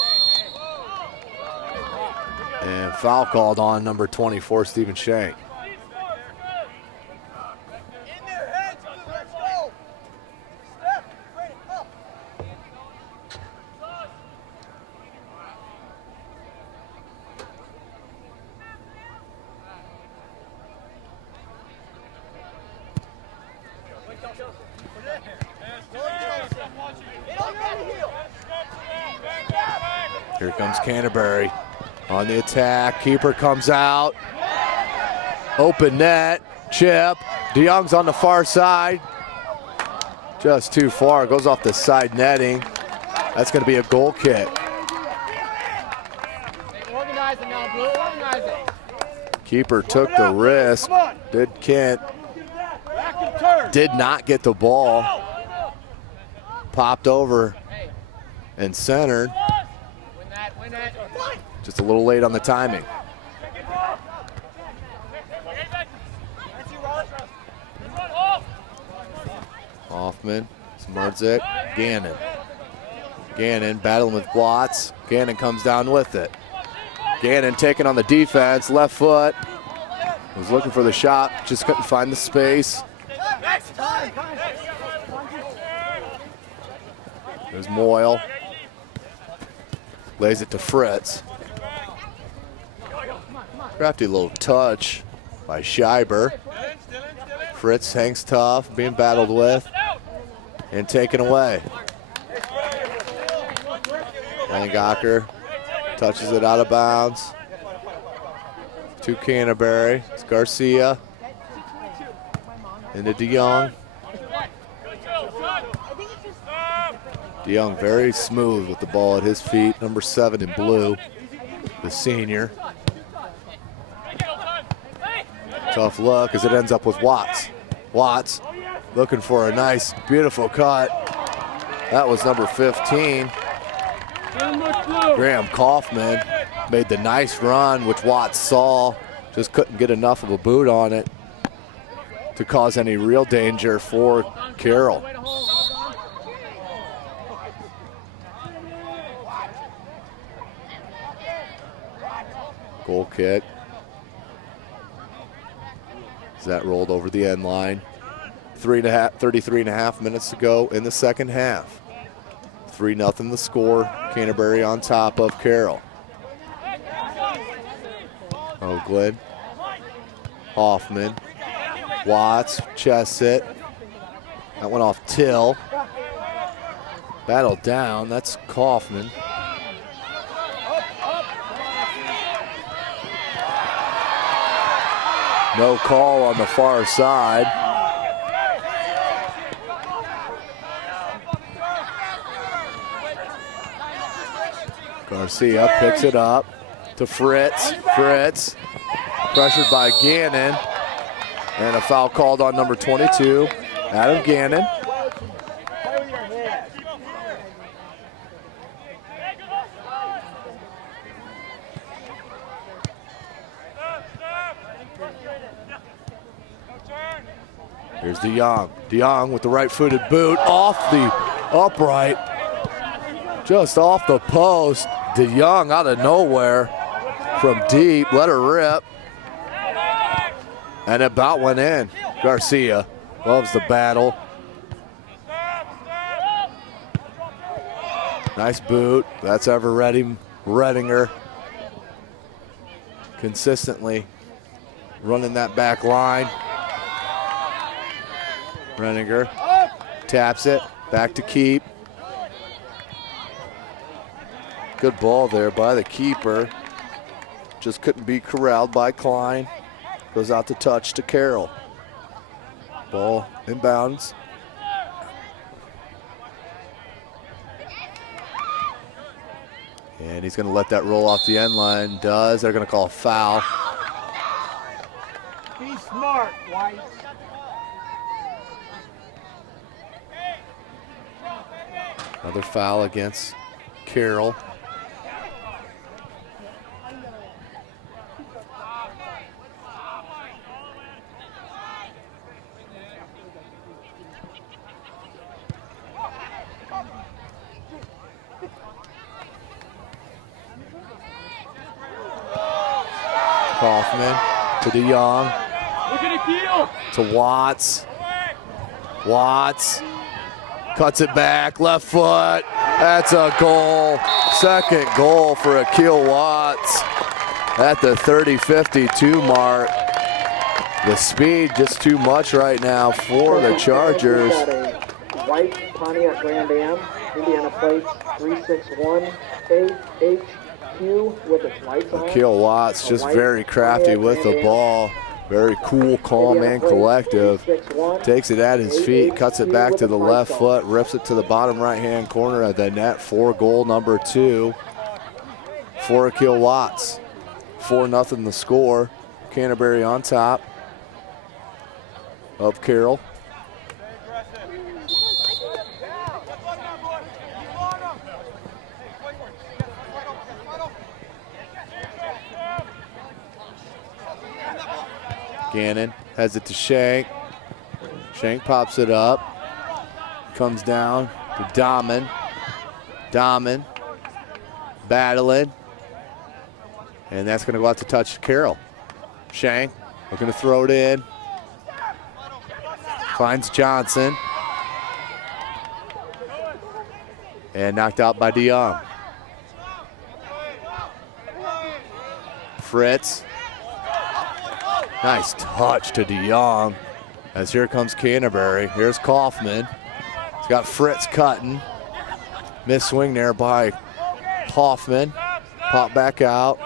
And foul called on number 24, Stephen Shank. Here comes Canterbury on the attack. Keeper comes out. Open net. Chip. DeYoung's on the far side. Just too far. Goes off the side netting. That's going to be a goal kick. Organize it now, Blue. Organize it. Keeper took the risk. Did Kent. Did not get the ball. Popped over and centered. Just a little late on the timing. Hoffman, Smardzik, Gannon. Gannon battling with Watts. Gannon comes down with it. Gannon taking on the defense, left foot. Was looking for the shot, just couldn't find the space. There's Moyle. Lays it to Fritz. Crafty little touch by Scheiber. Fritz hangs tough, being battled with, and taken away. Langacher touches it out of bounds to Canterbury. It's Garcia into DeYoung. DeYoung very smooth with the ball at his feet. Number 7 in blue, the senior. Tough look as it ends up with Watts. Watts looking for a nice, beautiful cut. That was number 15. Graham Kaufman made the nice run, which Watts saw. Just couldn't get enough of a boot on it to cause any real danger for Carroll. Goal kick. As that rolled over the end line. 33 and a half minutes to go in the second half. 3-0 the score. Canterbury on top of Carroll. Hoagland. Hoffman. Watts. Chest hit. That went off Till. Battle down. That's Kaufman. No call on the far side. Garcia picks it up to Fritz. Fritz pressured by Gannon. And a foul called on number 22, Adam Gannon. Here's DeYoung. DeYoung with the right-footed boot off the upright. Just off the post. DeYoung out of nowhere from deep. Let her rip. And it about went in. Garcia loves the battle. Nice boot. That's ever ready Redinger. Consistently running that back line. Redinger taps it. Back to keep. Good ball there by the keeper. Just couldn't be corralled by Klein. Goes out to touch to Carroll. Ball inbounds. And he's going to let that roll off the end line. Does. They're going to call a foul. Be smart, White. Another foul against Carroll. Kaufman to DeYoung. To Watts. Watts cuts it back, left foot. That's a goal. Second goal for Akil Watts at the 30-52 mark. The speed just too much right now for the Chargers. White Pontiac Grand Am, Indiana plates 361 AHQ with its lights on. Akil Watts just very crafty with the ball. Very cool, calm, and collective. Takes it at his feet, cuts it back to the left foot, rips it to the bottom right-hand corner of the net for goal number 2 for Akil Watts. 4-0 the score. Canterbury on top of Carroll. Gannon has it to Shank. Shank pops it up. Comes down to Dahman. Dahman battling. And that's going to go out to touch Carroll. Shank looking to throw it in. Finds Johnson. And knocked out by DeYoung. Fritz. Nice touch to DeYoung as here comes Canterbury. Here's Kaufman. He's got Fritz cutting. Missed swing there by Hoffman. Pop back out.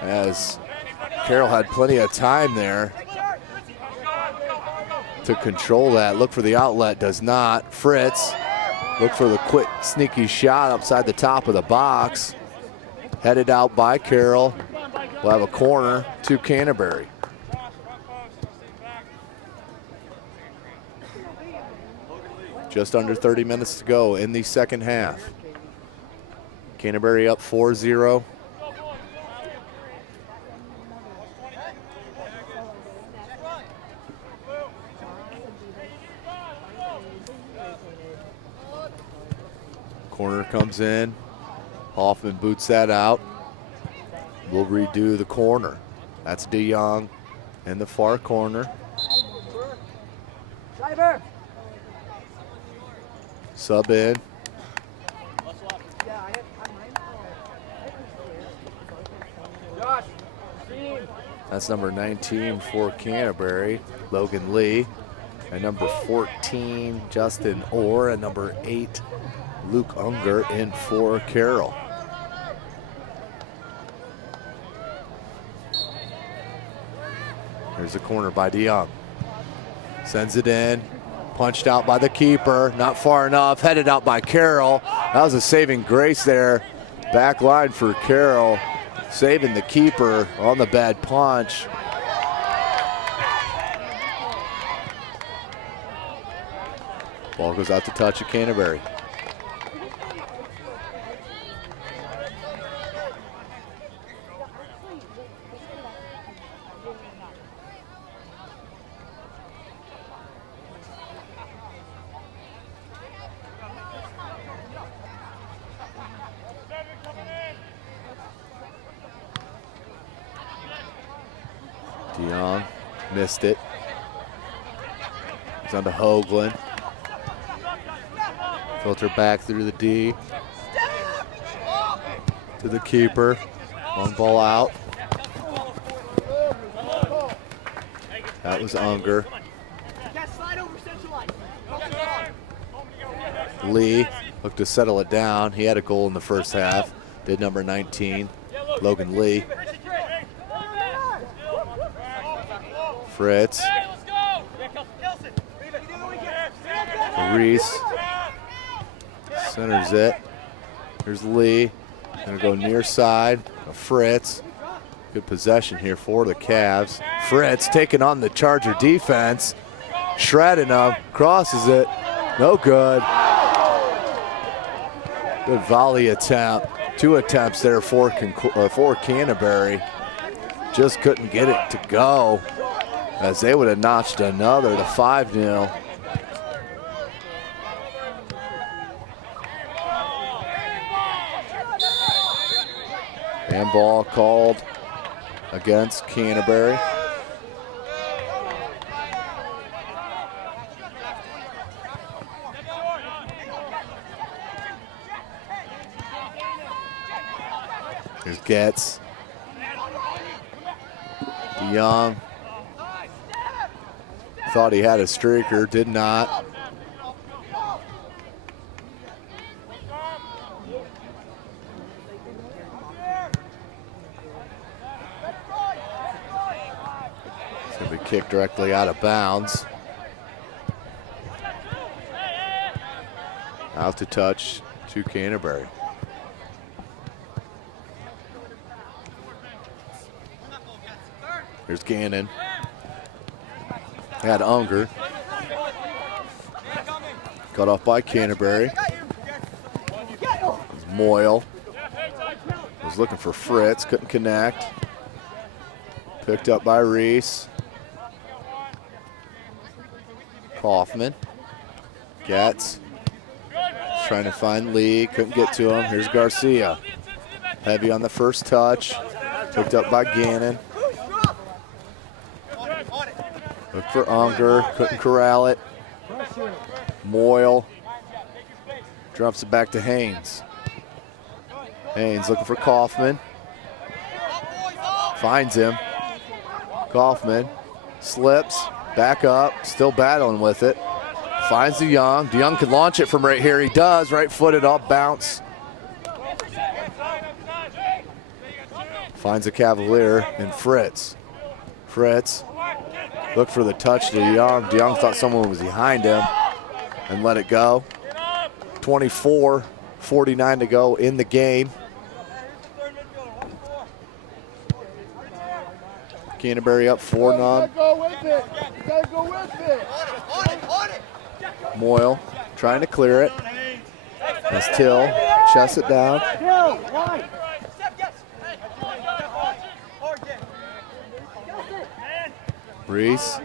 As Carroll had plenty of time there to control that. Look for the outlet, does not. Fritz, look for the quick, sneaky shot upside the top of the box. Headed out by Carroll. We'll have a corner to Canterbury. Just under 30 minutes to go in the second half. Canterbury up 4-0. Corner comes in. Hoffman boots that out. We'll redo the corner. That's DeYoung in the far corner. Sub in. That's number 19 for Canterbury, Logan Lee. And number 14, Justin Orr. And number 8, Luke Unger in for Carroll. Here's a corner by DeYoung. Sends it in. Punched out by the keeper. Not far enough. Headed out by Carroll. That was a saving grace there. Back line for Carroll. Saving the keeper on the bad punch. Ball goes out to touch of Canterbury. DeYoung missed it. He's on to Hoagland. Filter back through the D. To the keeper. Long ball out. That was Unger. Lee looked to settle it down. He had a goal in the first half. Did number 19, Logan Lee. Fritz. Reese. Centers it. Here's Lee. Gonna go near side. Fritz. Good possession here for the Cavs. Fritz taking on the Charger defense. Shredding them. Crosses it. No good. Good volley attempt. 2 attempts there for Canterbury. Just couldn't get it to go, as they would have notched another to 5-0. Handball called against Canterbury. Here's Getz. DeYoung. Thought he had a streaker, did not. It's going to be kicked directly out of bounds. Out to touch to Canterbury. Here's Gannon. Had Unger. Cut off by Canterbury. Moyle was looking for Fritz, couldn't connect. Picked up by Reese. Kaufman. Getz. Trying to find Lee, couldn't get to him. Here's Garcia. Heavy on the first touch. Picked up by Gannon. Look for Unger, couldn't corral it. Moyle drops it back to Haynes. Haynes looking for Kaufman. Finds him. Kaufman slips, back up, still battling with it. Finds DeYoung. DeYoung can launch it from right here. He does, right-footed, up bounce. Finds a Cavalier and Fritz. Fritz. Look for the touch to DeYoung. DeYoung thought someone was behind him and let it go. 24:49 to go in the game. Canterbury up 4-0. Moyle trying to clear it. As Till chests it down. Reese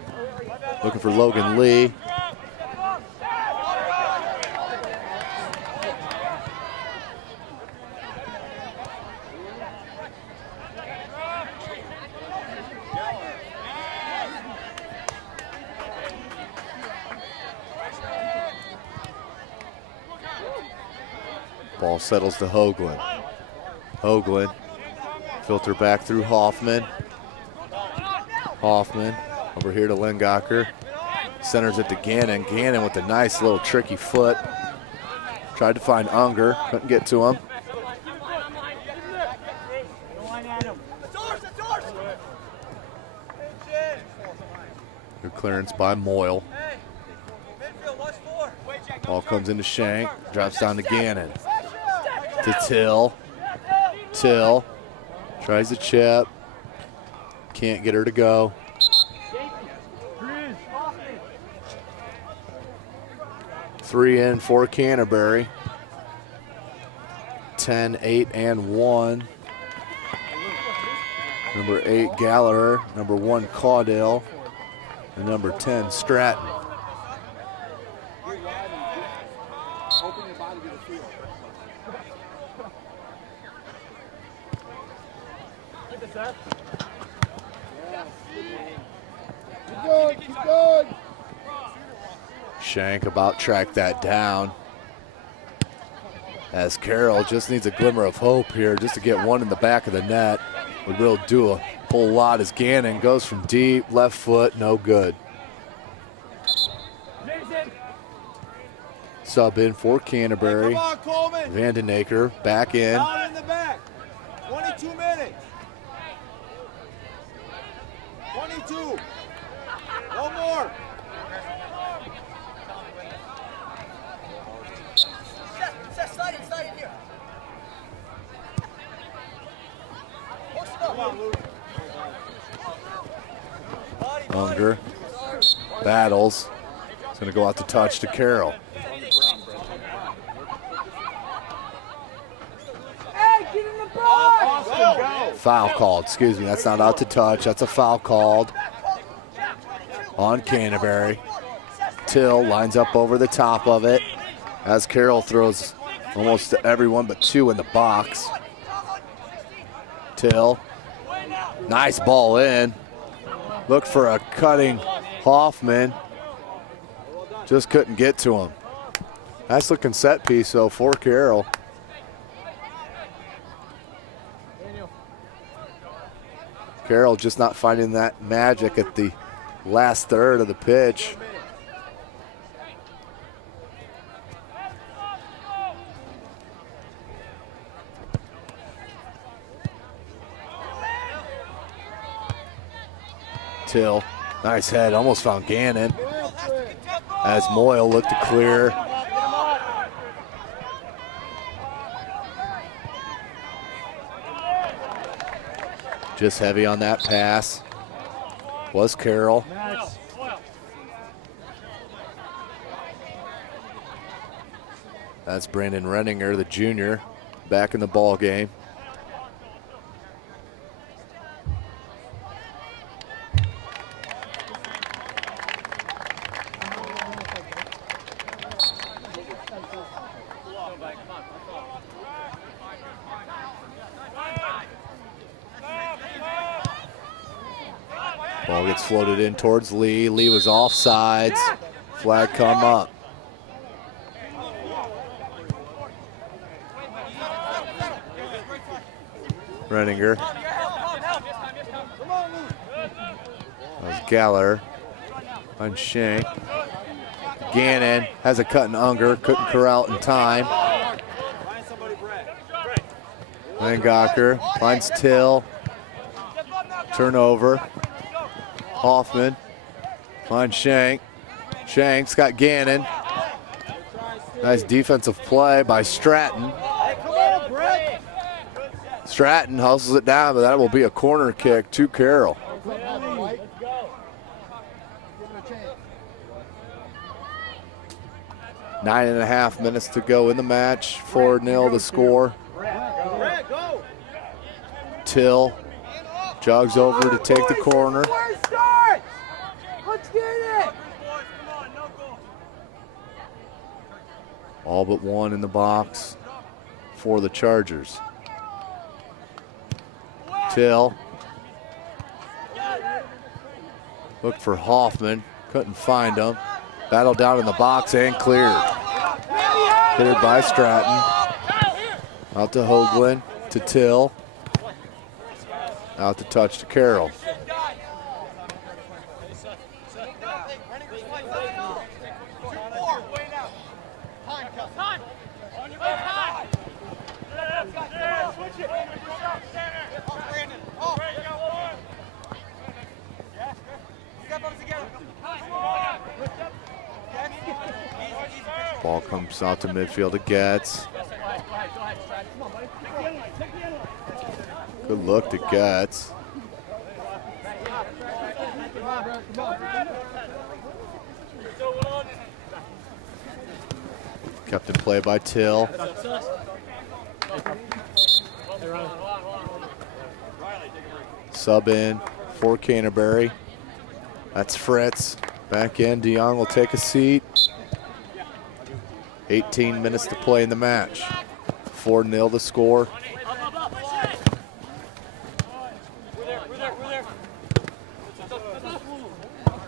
looking for Logan Lee. Ball settles to Hoagland. Hoagland, filter back through Hoffman. Hoffman over here to Lengacher. Centers it to Gannon. Gannon with a nice little tricky foot. Tried to find Unger, couldn't get to him. Good clearance by Moyle. Ball comes into Shank, drops down to Gannon. To Till. Till tries to chip. Can't get her to go. Three in for Canterbury. 10, 8, and 1. Number 8, Gallagher. Number 1, Caudale. And number 10, Stratton. Keep going. Shank about tracked that down. As Carroll just needs a glimmer of hope here just to get one in the back of the net. Would really do a whole lot as Gannon goes from deep, left foot, no good. Sub in for Canterbury. Come on, Coleman. Vandenaker back in. Down in the back. 22 minutes. 22. No more. Slide in here. Come on, Luke. Unger battles. It's going to go out to touch to Carroll. Hey, get in the box. Foul called, excuse me. That's not out to touch. That's a foul called on Canterbury. Till lines up over the top of it as Carroll throws almost to everyone but two in the box. Till, nice ball in. Look for a cutting Hoffman. Just couldn't get to him. Nice looking set piece though for Carroll. Carroll just not finding that magic at the last third of the pitch. Till, nice head, almost found Gannon. As Moyle looked to clear. Just heavy on that pass was Carroll. That's Brandon Renninger, the junior, back in the ball game. Ball gets floated in towards Lee. Lee was offsides. Flag come up. Renninger. That was Galler on Shank. Gannon has a cut and Unger, couldn't corral it in time. Langacher finds Till. Turnover. Hoffman finds Shank. Shank's got Gannon. Nice defensive play by Stratton. Stratton hustles it down, but that will be a corner kick to Carroll. 9.5 minutes to go in the match. 4-0 the score. Till jogs over to take the corner. Let's get it. All but one in the box for the Chargers. Till looked for Hoffman, couldn't find him. Battle down in the box and cleared. Cleared by Stratton. Out to Hoagland, to Till. Out to touch to Carroll. Ball comes out to midfield to Getz. Good look to Getz. Kept in play by Till. Sub in for Canterbury. That's Fritz. Back in, DeYoung will take a seat. 18 minutes to play in the match. 4-0 the score.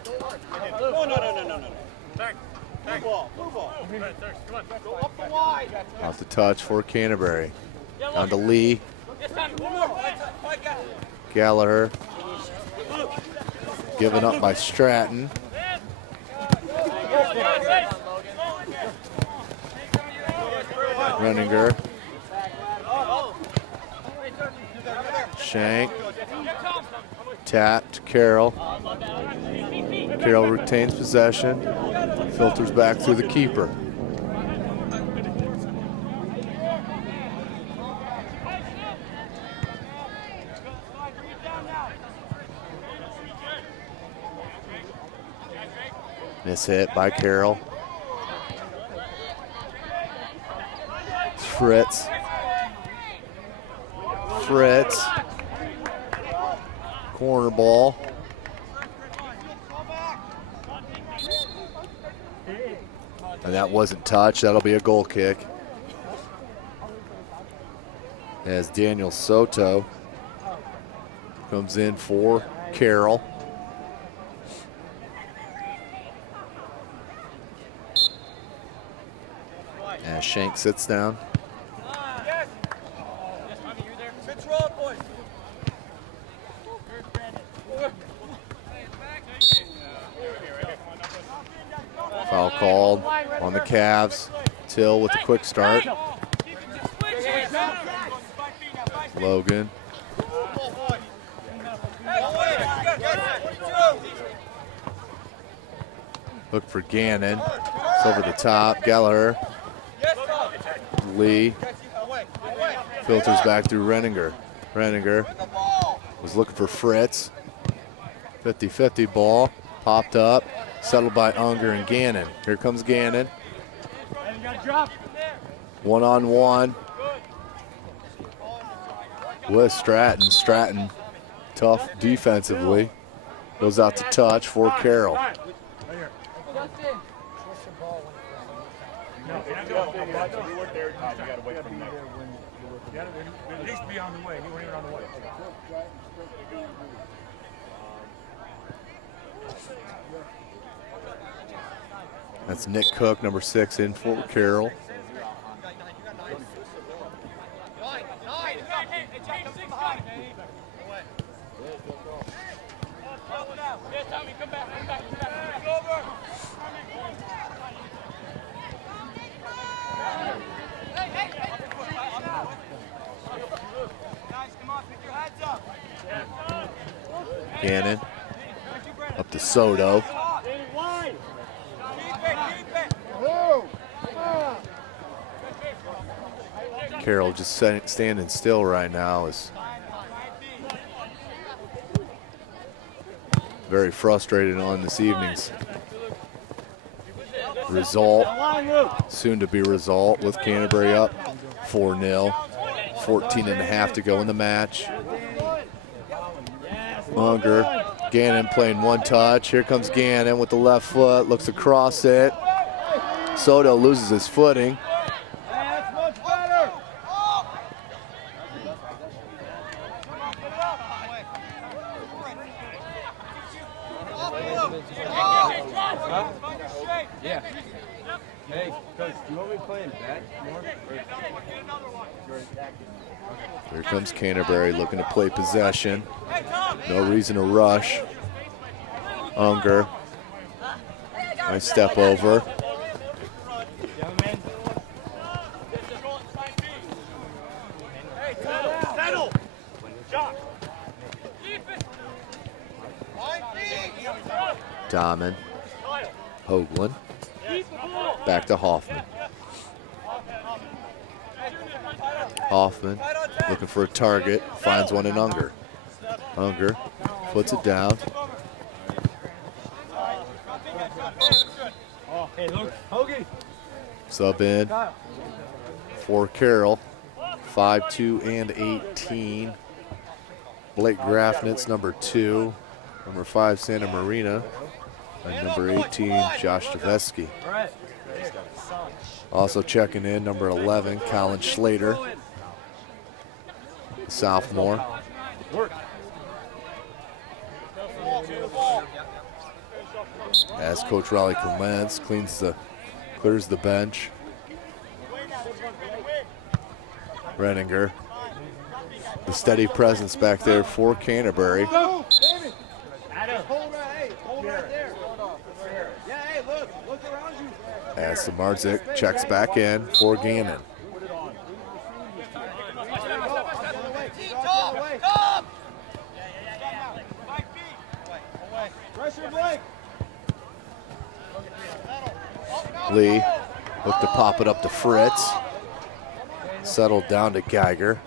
No. Move ball. Go up the wide. Off the touch for Canterbury. Down to Lee. Gallagher. Given up by Stratton. Renninger. Shank. Tap to Carroll. Carroll retains possession. Filters back through the keeper. Miss hit by Carroll. Fritz. Corner ball. And that wasn't touched. That'll be a goal kick. As Daniel Soto comes in for Carroll. As Shank sits down. Foul called on the Cavs. Till with a quick start. Logan. Look for Gannon. It's over the top. Gallagher. Lee. Filters back through Renninger. Renninger was looking for Fritz. 50-50 ball. Popped up. Settled by Unger and Gannon. Here comes Gannon. One-on-one with Stratton. Stratton, tough defensively. Goes out to touch for Carroll. At least be on the way. He wasn't even on the way. That's Nick Cook, number 6, in for Carroll. Gannon up to Soto. Carroll just standing still right now is very frustrated on this evening's result. Soon to be result with Canterbury up 4-0. 14.5 to go in the match. Unger, Gannon playing one touch. Here comes Gannon with the left foot, looks across it. Soto loses his footing. Yeah. Hey, Coach, do you want me playing back more? Here comes Canterbury looking to play possession. No reason to rush. Unger. Nice step over. Diamond. Hoagland. Back to Hoffman. Hoffman looking for a target. Finds one in Unger. Unger puts it down. Sub in for Carroll. 5'2" and 18. Blake Grafnitz, number 2. Number 5, Santa Marina. And number 18, Josh Tavesky. Also checking in, number 11, Colin Schlater, sophomore. As Coach Raleigh Clements clears the bench. Renninger, the steady presence back there for Canterbury. Hold right there. Yeah, hey, look around you. As Samardzic checks back in for Gannon. Lee looked to pop it up to Fritz. Settled down to Geiger.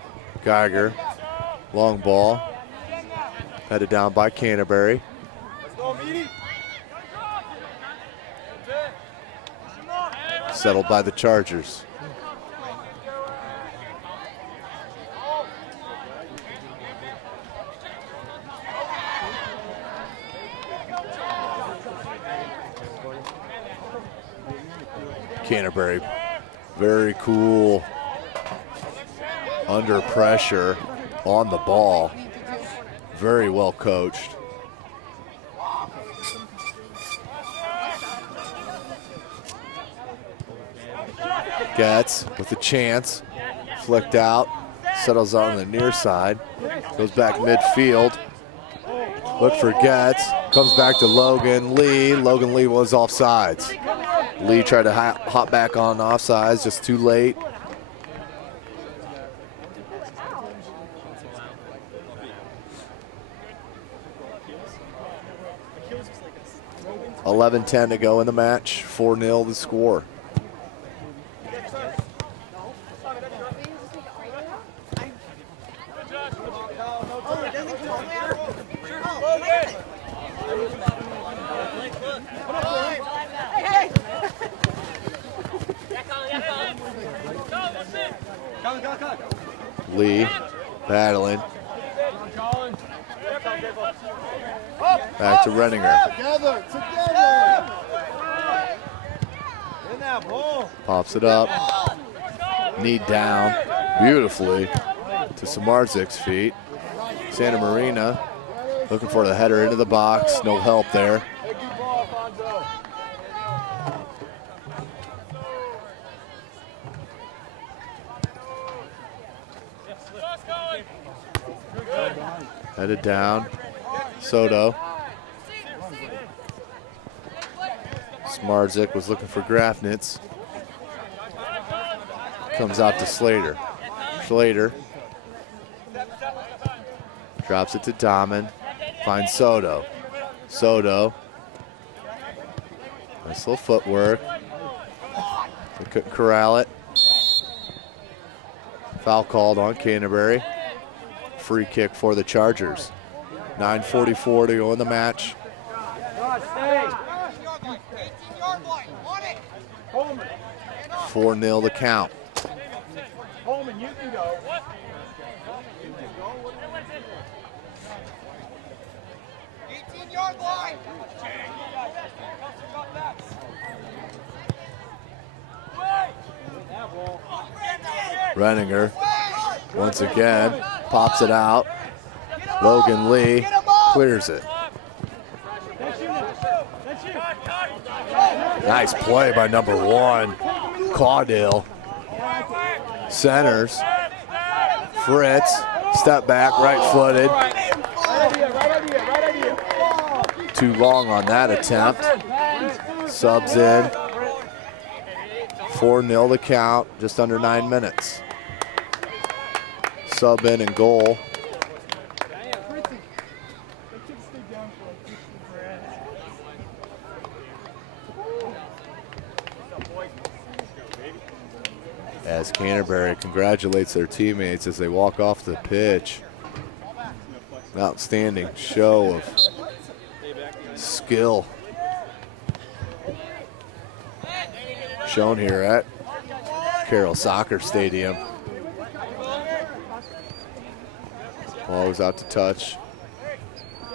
Geiger, long ball. Headed down by Canterbury. Settled by the Chargers. Canterbury, very cool, under pressure, on the ball, very well coached. Getz with a chance, flicked out, settles on the near side, goes back midfield. Look for Getz, comes back to Logan Lee. Logan Lee was offsides. Lee tried to hop back on offsides, just too late. $11:10 to go in the match, 4-0 the score. Lee battling. Back to Renninger. Pops it up. Knee down beautifully to Samardzic's feet. Santa Marina looking for the header into the box. No help there. Headed down. Soto. Smardzic was looking for Grafnitz. Comes out to Slater. Slater drops it to Dahmen. Finds Soto. Soto. Nice little footwork. They couldn't corral it. Foul called on Canterbury. Free kick for the Chargers. 9:44 to go in the match. 4-0 the count. Holman, you can go. Renninger once again pops it out. Logan Lee clears it. Nice play by number 1, Caudill. Centers. Fritz, step back, right-footed. Too long on that attempt. Subs in. 4-0 the count, just under 9 minutes. Sub in and goal. As Canterbury congratulates their teammates as they walk off the pitch. An outstanding show of skill shown here at Carroll Soccer Stadium. Ball was out to touch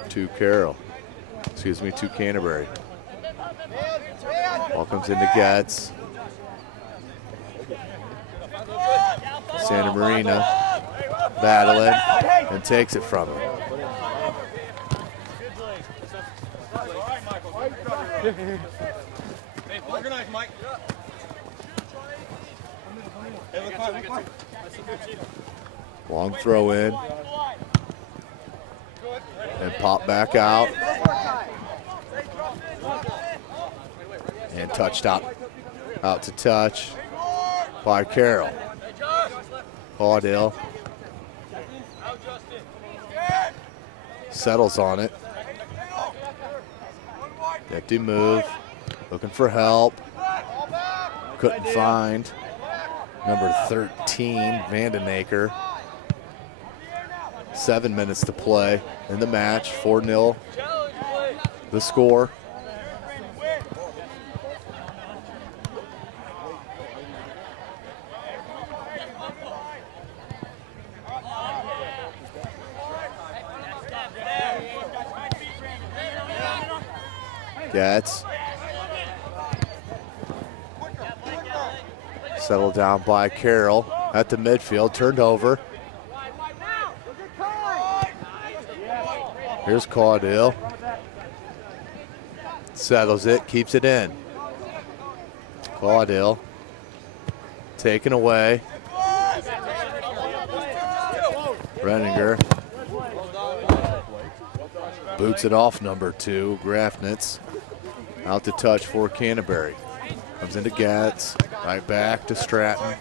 to Carroll. Excuse me, to Canterbury. Ball comes into Getz. Santa Marina battling and takes it from him. Hey, organize, Mike. Hey, look fine. Long throw in. And pop back out. And touched out to touch by Carroll. Caudill settles on it. Empty move, looking for help. Couldn't find number 13, Vandenaker. 7 minutes to play in the match, 4-0 the score. Gets settled down by Carroll at the midfield, turned over. Here's Caudill. Settles it, keeps it in. Caudill taken away. Renninger boots it off number 2, Grafnitz. Out to touch for Canterbury. Comes into Gatz, right back to Stratton.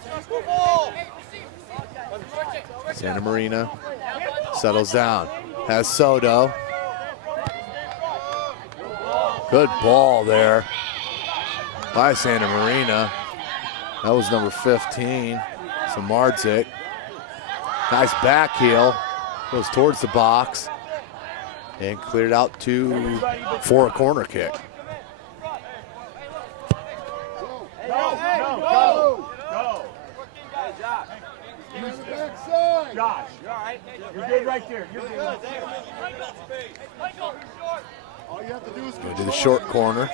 Santa Marina settles down. Has Soto. Good ball there by Santa Marina. That was number 15, Samardzik. Nice back heel. Goes towards the box and cleared out for a corner kick. Josh, you're good right there. You're good. All you have to do is go to the short corner.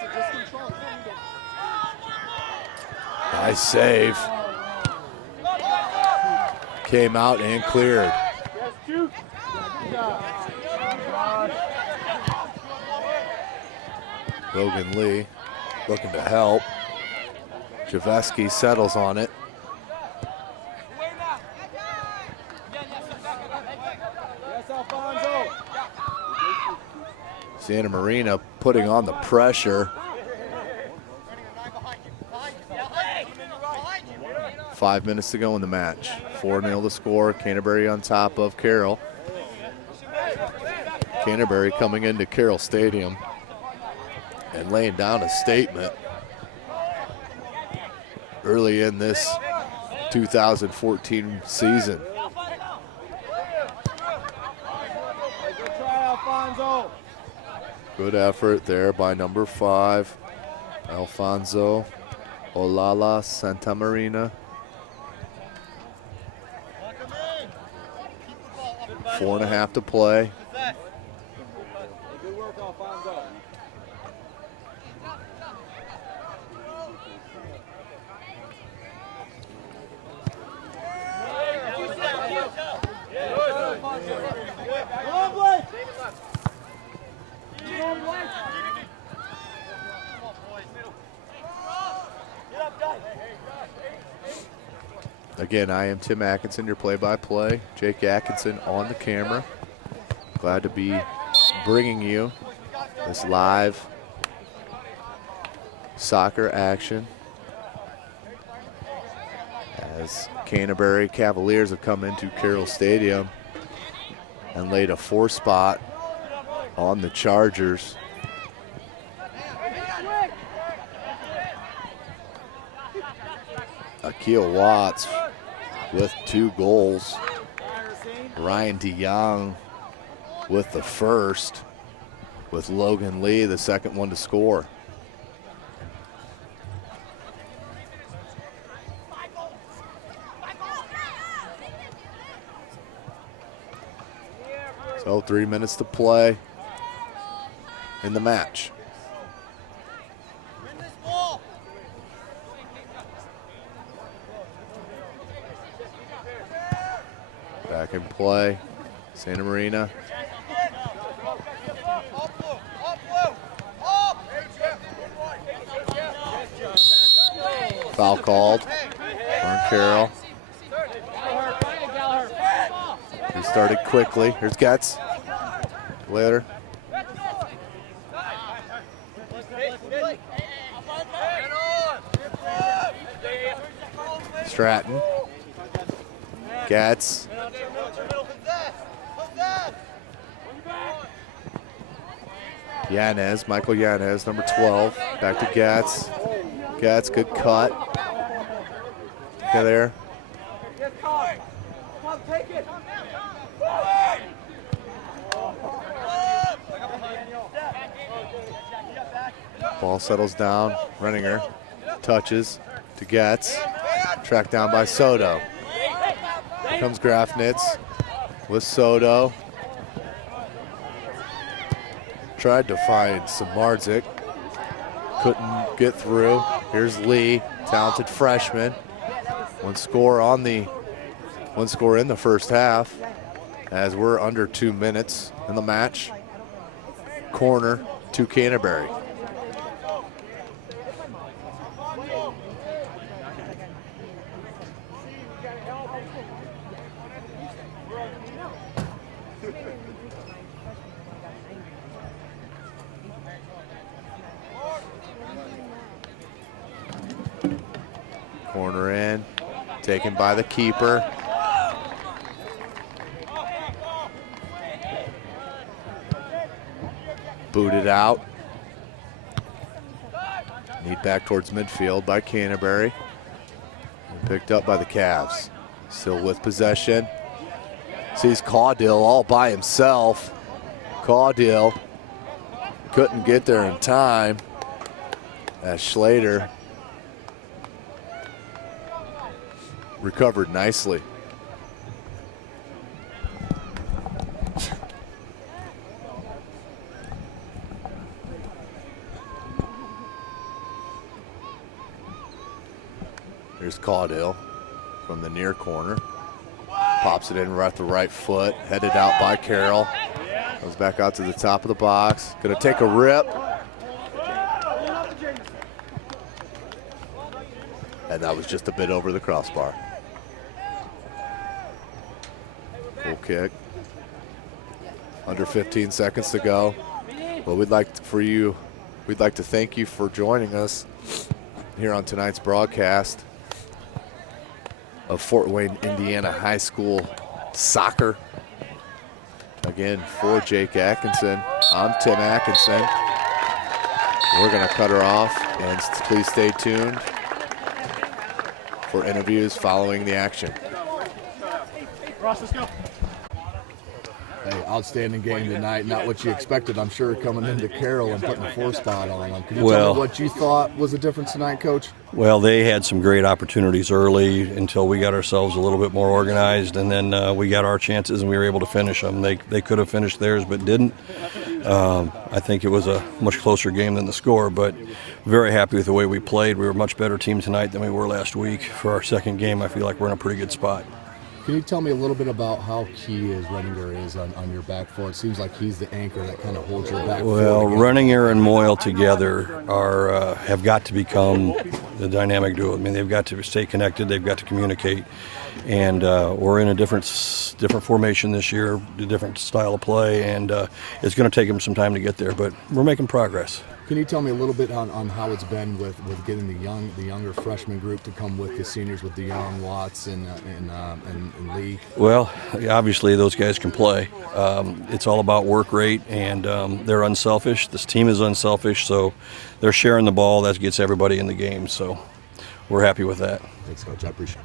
Nice save. Came out and cleared. Logan Lee looking to help. Javeski settles on it. Santa Marina putting on the pressure. 5 minutes to go in the match. 4-0 the score. Canterbury on top of Carroll. Canterbury coming into Carroll Stadium and laying down a statement early in this 2014 season. Good effort there by number 5, Alfonso Olala Santamarina. 4.5 to play. Good work, Alfonso. Again, I am Tim Atkinson, your play-by-play. Jake Atkinson on the camera. Glad to be bringing you this live soccer action as Canterbury Cavaliers have come into Carroll Stadium and laid a 4 spot on the Chargers. Akil Watts with 2 goals. Ryan DeYoung with the first, with Logan Lee the second one to score. So 3 minutes to play in the match. Back in play, Santa Marina. Foul called on Carroll. He started quickly. Here's Getz. Later. Stratton. Getz. Yanez, Michael Yanez, number 12. Back to Getz. Getz, good cut. Get there. Ball settles down. Renninger touches to Getz. Tracked down by Soto. Here comes Grafnitz with Soto. Tried to find Samardzic. Couldn't get through. Here's Lee, talented freshman. One score in the first half as we're under 2 minutes in the match. Corner to Canterbury. Corner in, taken by the keeper. Booted out. Need back towards midfield by Canterbury. And picked up by the Cavs. Still with possession. Sees Caudill all by himself. Caudill couldn't get there in time. As Schlater recovered nicely. Here's Caudill from the near corner. Pops it in right at the right foot. Headed out by Carroll. Goes back out to the top of the box. Gonna take a rip. And that was just a bit over the crossbar. Full kick. Under 15 seconds to go. Well, we'd like to thank you for joining us here on tonight's broadcast of Fort Wayne, Indiana High School soccer. Again, for Jake Atkinson, I'm Tim Atkinson. We're gonna cut her off, and please stay tuned for interviews following the action. Ross, let's go. Hey, outstanding game tonight. Not what you expected, I'm sure, coming into Carroll and putting a 4 spot on them. Can you tell me what you thought was the difference tonight, Coach? Well, they had some great opportunities early until we got ourselves a little bit more organized, and then we got our chances and we were able to finish them. They could have finished theirs but didn't. I think it was a much closer game than the score, but very happy with the way we played. We were a much better team tonight than we were last week. For our second game, I feel like we're in a pretty good spot. Can you tell me a little bit about how key Renninger is on your back four? It seems like he's the anchor that kind of holds your back four. Well, Renninger and Moyle together have got to become the dynamic duo. I mean, they've got to stay connected. They've got to communicate. And we're in a different formation this year, a different style of play, and it's going to take them some time to get there, but we're making progress. Can you tell me a little bit on how it's been with getting the younger freshman group to come with the seniors, with DeYoung, Watts, and Lee? Well, obviously those guys can play. It's all about work rate, and they're unselfish. This team is unselfish, so they're sharing the ball. That gets everybody in the game, so we're happy with that. Thanks, Coach. I appreciate it.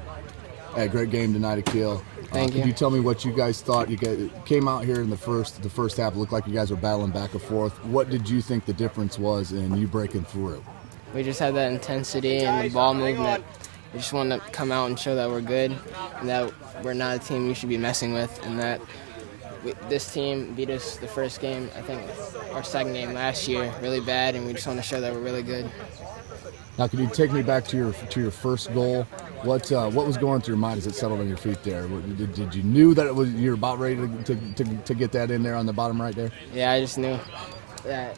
Hey, great game tonight, Akil. Thank you. Could you tell me what you guys thought? You guys came out here in the first half. It looked like you guys were battling back and forth. What did you think the difference was in you breaking through? We just had that intensity and the ball movement. We just wanted to come out and show that we're good and that we're not a team you should be messing with, and that this team beat us the first game, I think our second game last year, really bad, and we just want to show that we're really good. Now, could you take me back to your first goal? What was going through your mind as it settled on your feet there? Did you knew that you were about ready to get that in there on the bottom right there? Yeah, I just knew that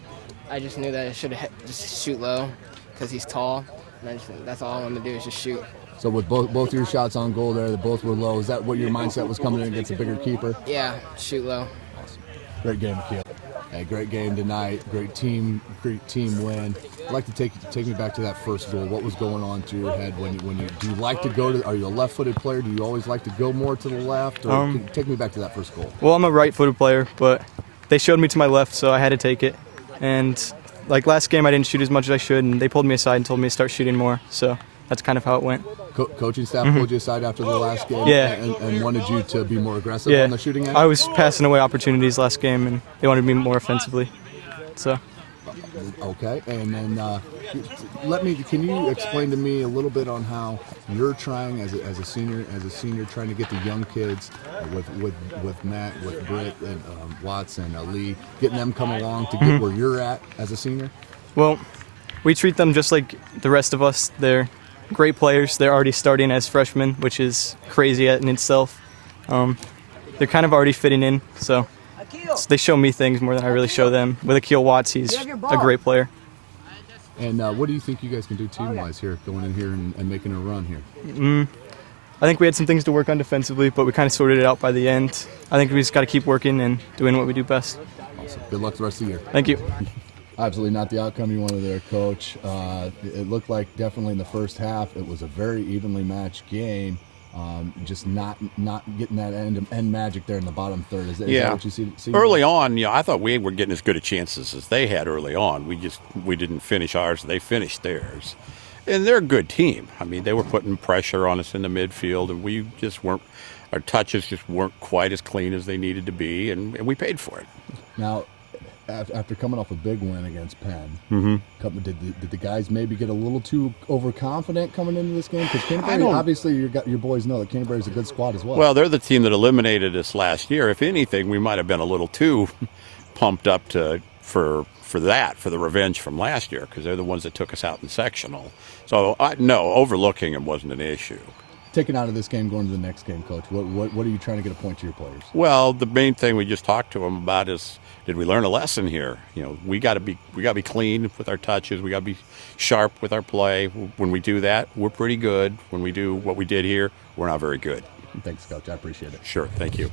I should have just shoot low because he's tall, mentioned, that's all I wanted to do is just shoot. So with both your shots on goal there, they both were low. Is that what your mindset was coming in against a bigger keeper? Yeah, shoot low. Awesome. Great game, Akil. Hey, great game tonight. Great team win. I'd like to take me back to that first goal. What was going on through your head when you do you like to go to? Are you a left-footed player? Do you always like to go more to the left? Or take me back to that first goal. Well, I'm a right-footed player, but they showed me to my left, so I had to take it. And like last game, I didn't shoot as much as I should, and they pulled me aside and told me to start shooting more. So that's kind of how it went. Coaching staff pulled you aside after the last game, and wanted you to be more aggressive on the shooting end? I was passing away opportunities last game, and they wanted me more offensively. So. Okay, and then can you explain to me a little bit on how you're trying as a senior trying to get the young kids with Matt, with Britt and Watts and Lee, getting them come along to get where you're at as a senior? Well, we treat them just like the rest of us. They're great players. They're already starting as freshmen, which is crazy in itself. They're kind of already fitting in, so they show me things more than I really show them. With Akil Watts, he's a great player. And what do you think you guys can do team-wise here, going in here and making a run here? I think we had some things to work on defensively, but we kind of sorted it out by the end. I think we just got to keep working and doing what we do best. Awesome. Good luck the rest of the year. Thank you. Absolutely not the outcome you wanted there, Coach. It looked like definitely in the first half it was a very evenly matched game. Just not getting that end magic there in the bottom third. Is that what you see? Early on, I thought we were getting as good a chances as they had early on. We didn't finish ours; they finished theirs, and they're a good team. I mean, they were putting pressure on us in the midfield, and we just weren't. Our touches just weren't quite as clean as they needed to be, and we paid for it. Now, after coming off a big win against Penn, did the guys maybe get a little too overconfident coming into this game? Because Canterbury, obviously, your boys know that Canterbury's a good squad as well. Well, they're the team that eliminated us last year. If anything, we might have been a little too pumped up for the revenge from last year, because they're the ones that took us out in sectional. So, no, overlooking them wasn't an issue. Taking out of this game, going to the next game, Coach, what are you trying to get a point to your players? Well, the main thing we just talked to them about is, did we learn a lesson here? We got to be clean with our touches. We got to be sharp with our play. When we do that, we're pretty good. When we do what we did here, we're not very good. Thanks, Coach. I appreciate it. Sure. Thank you.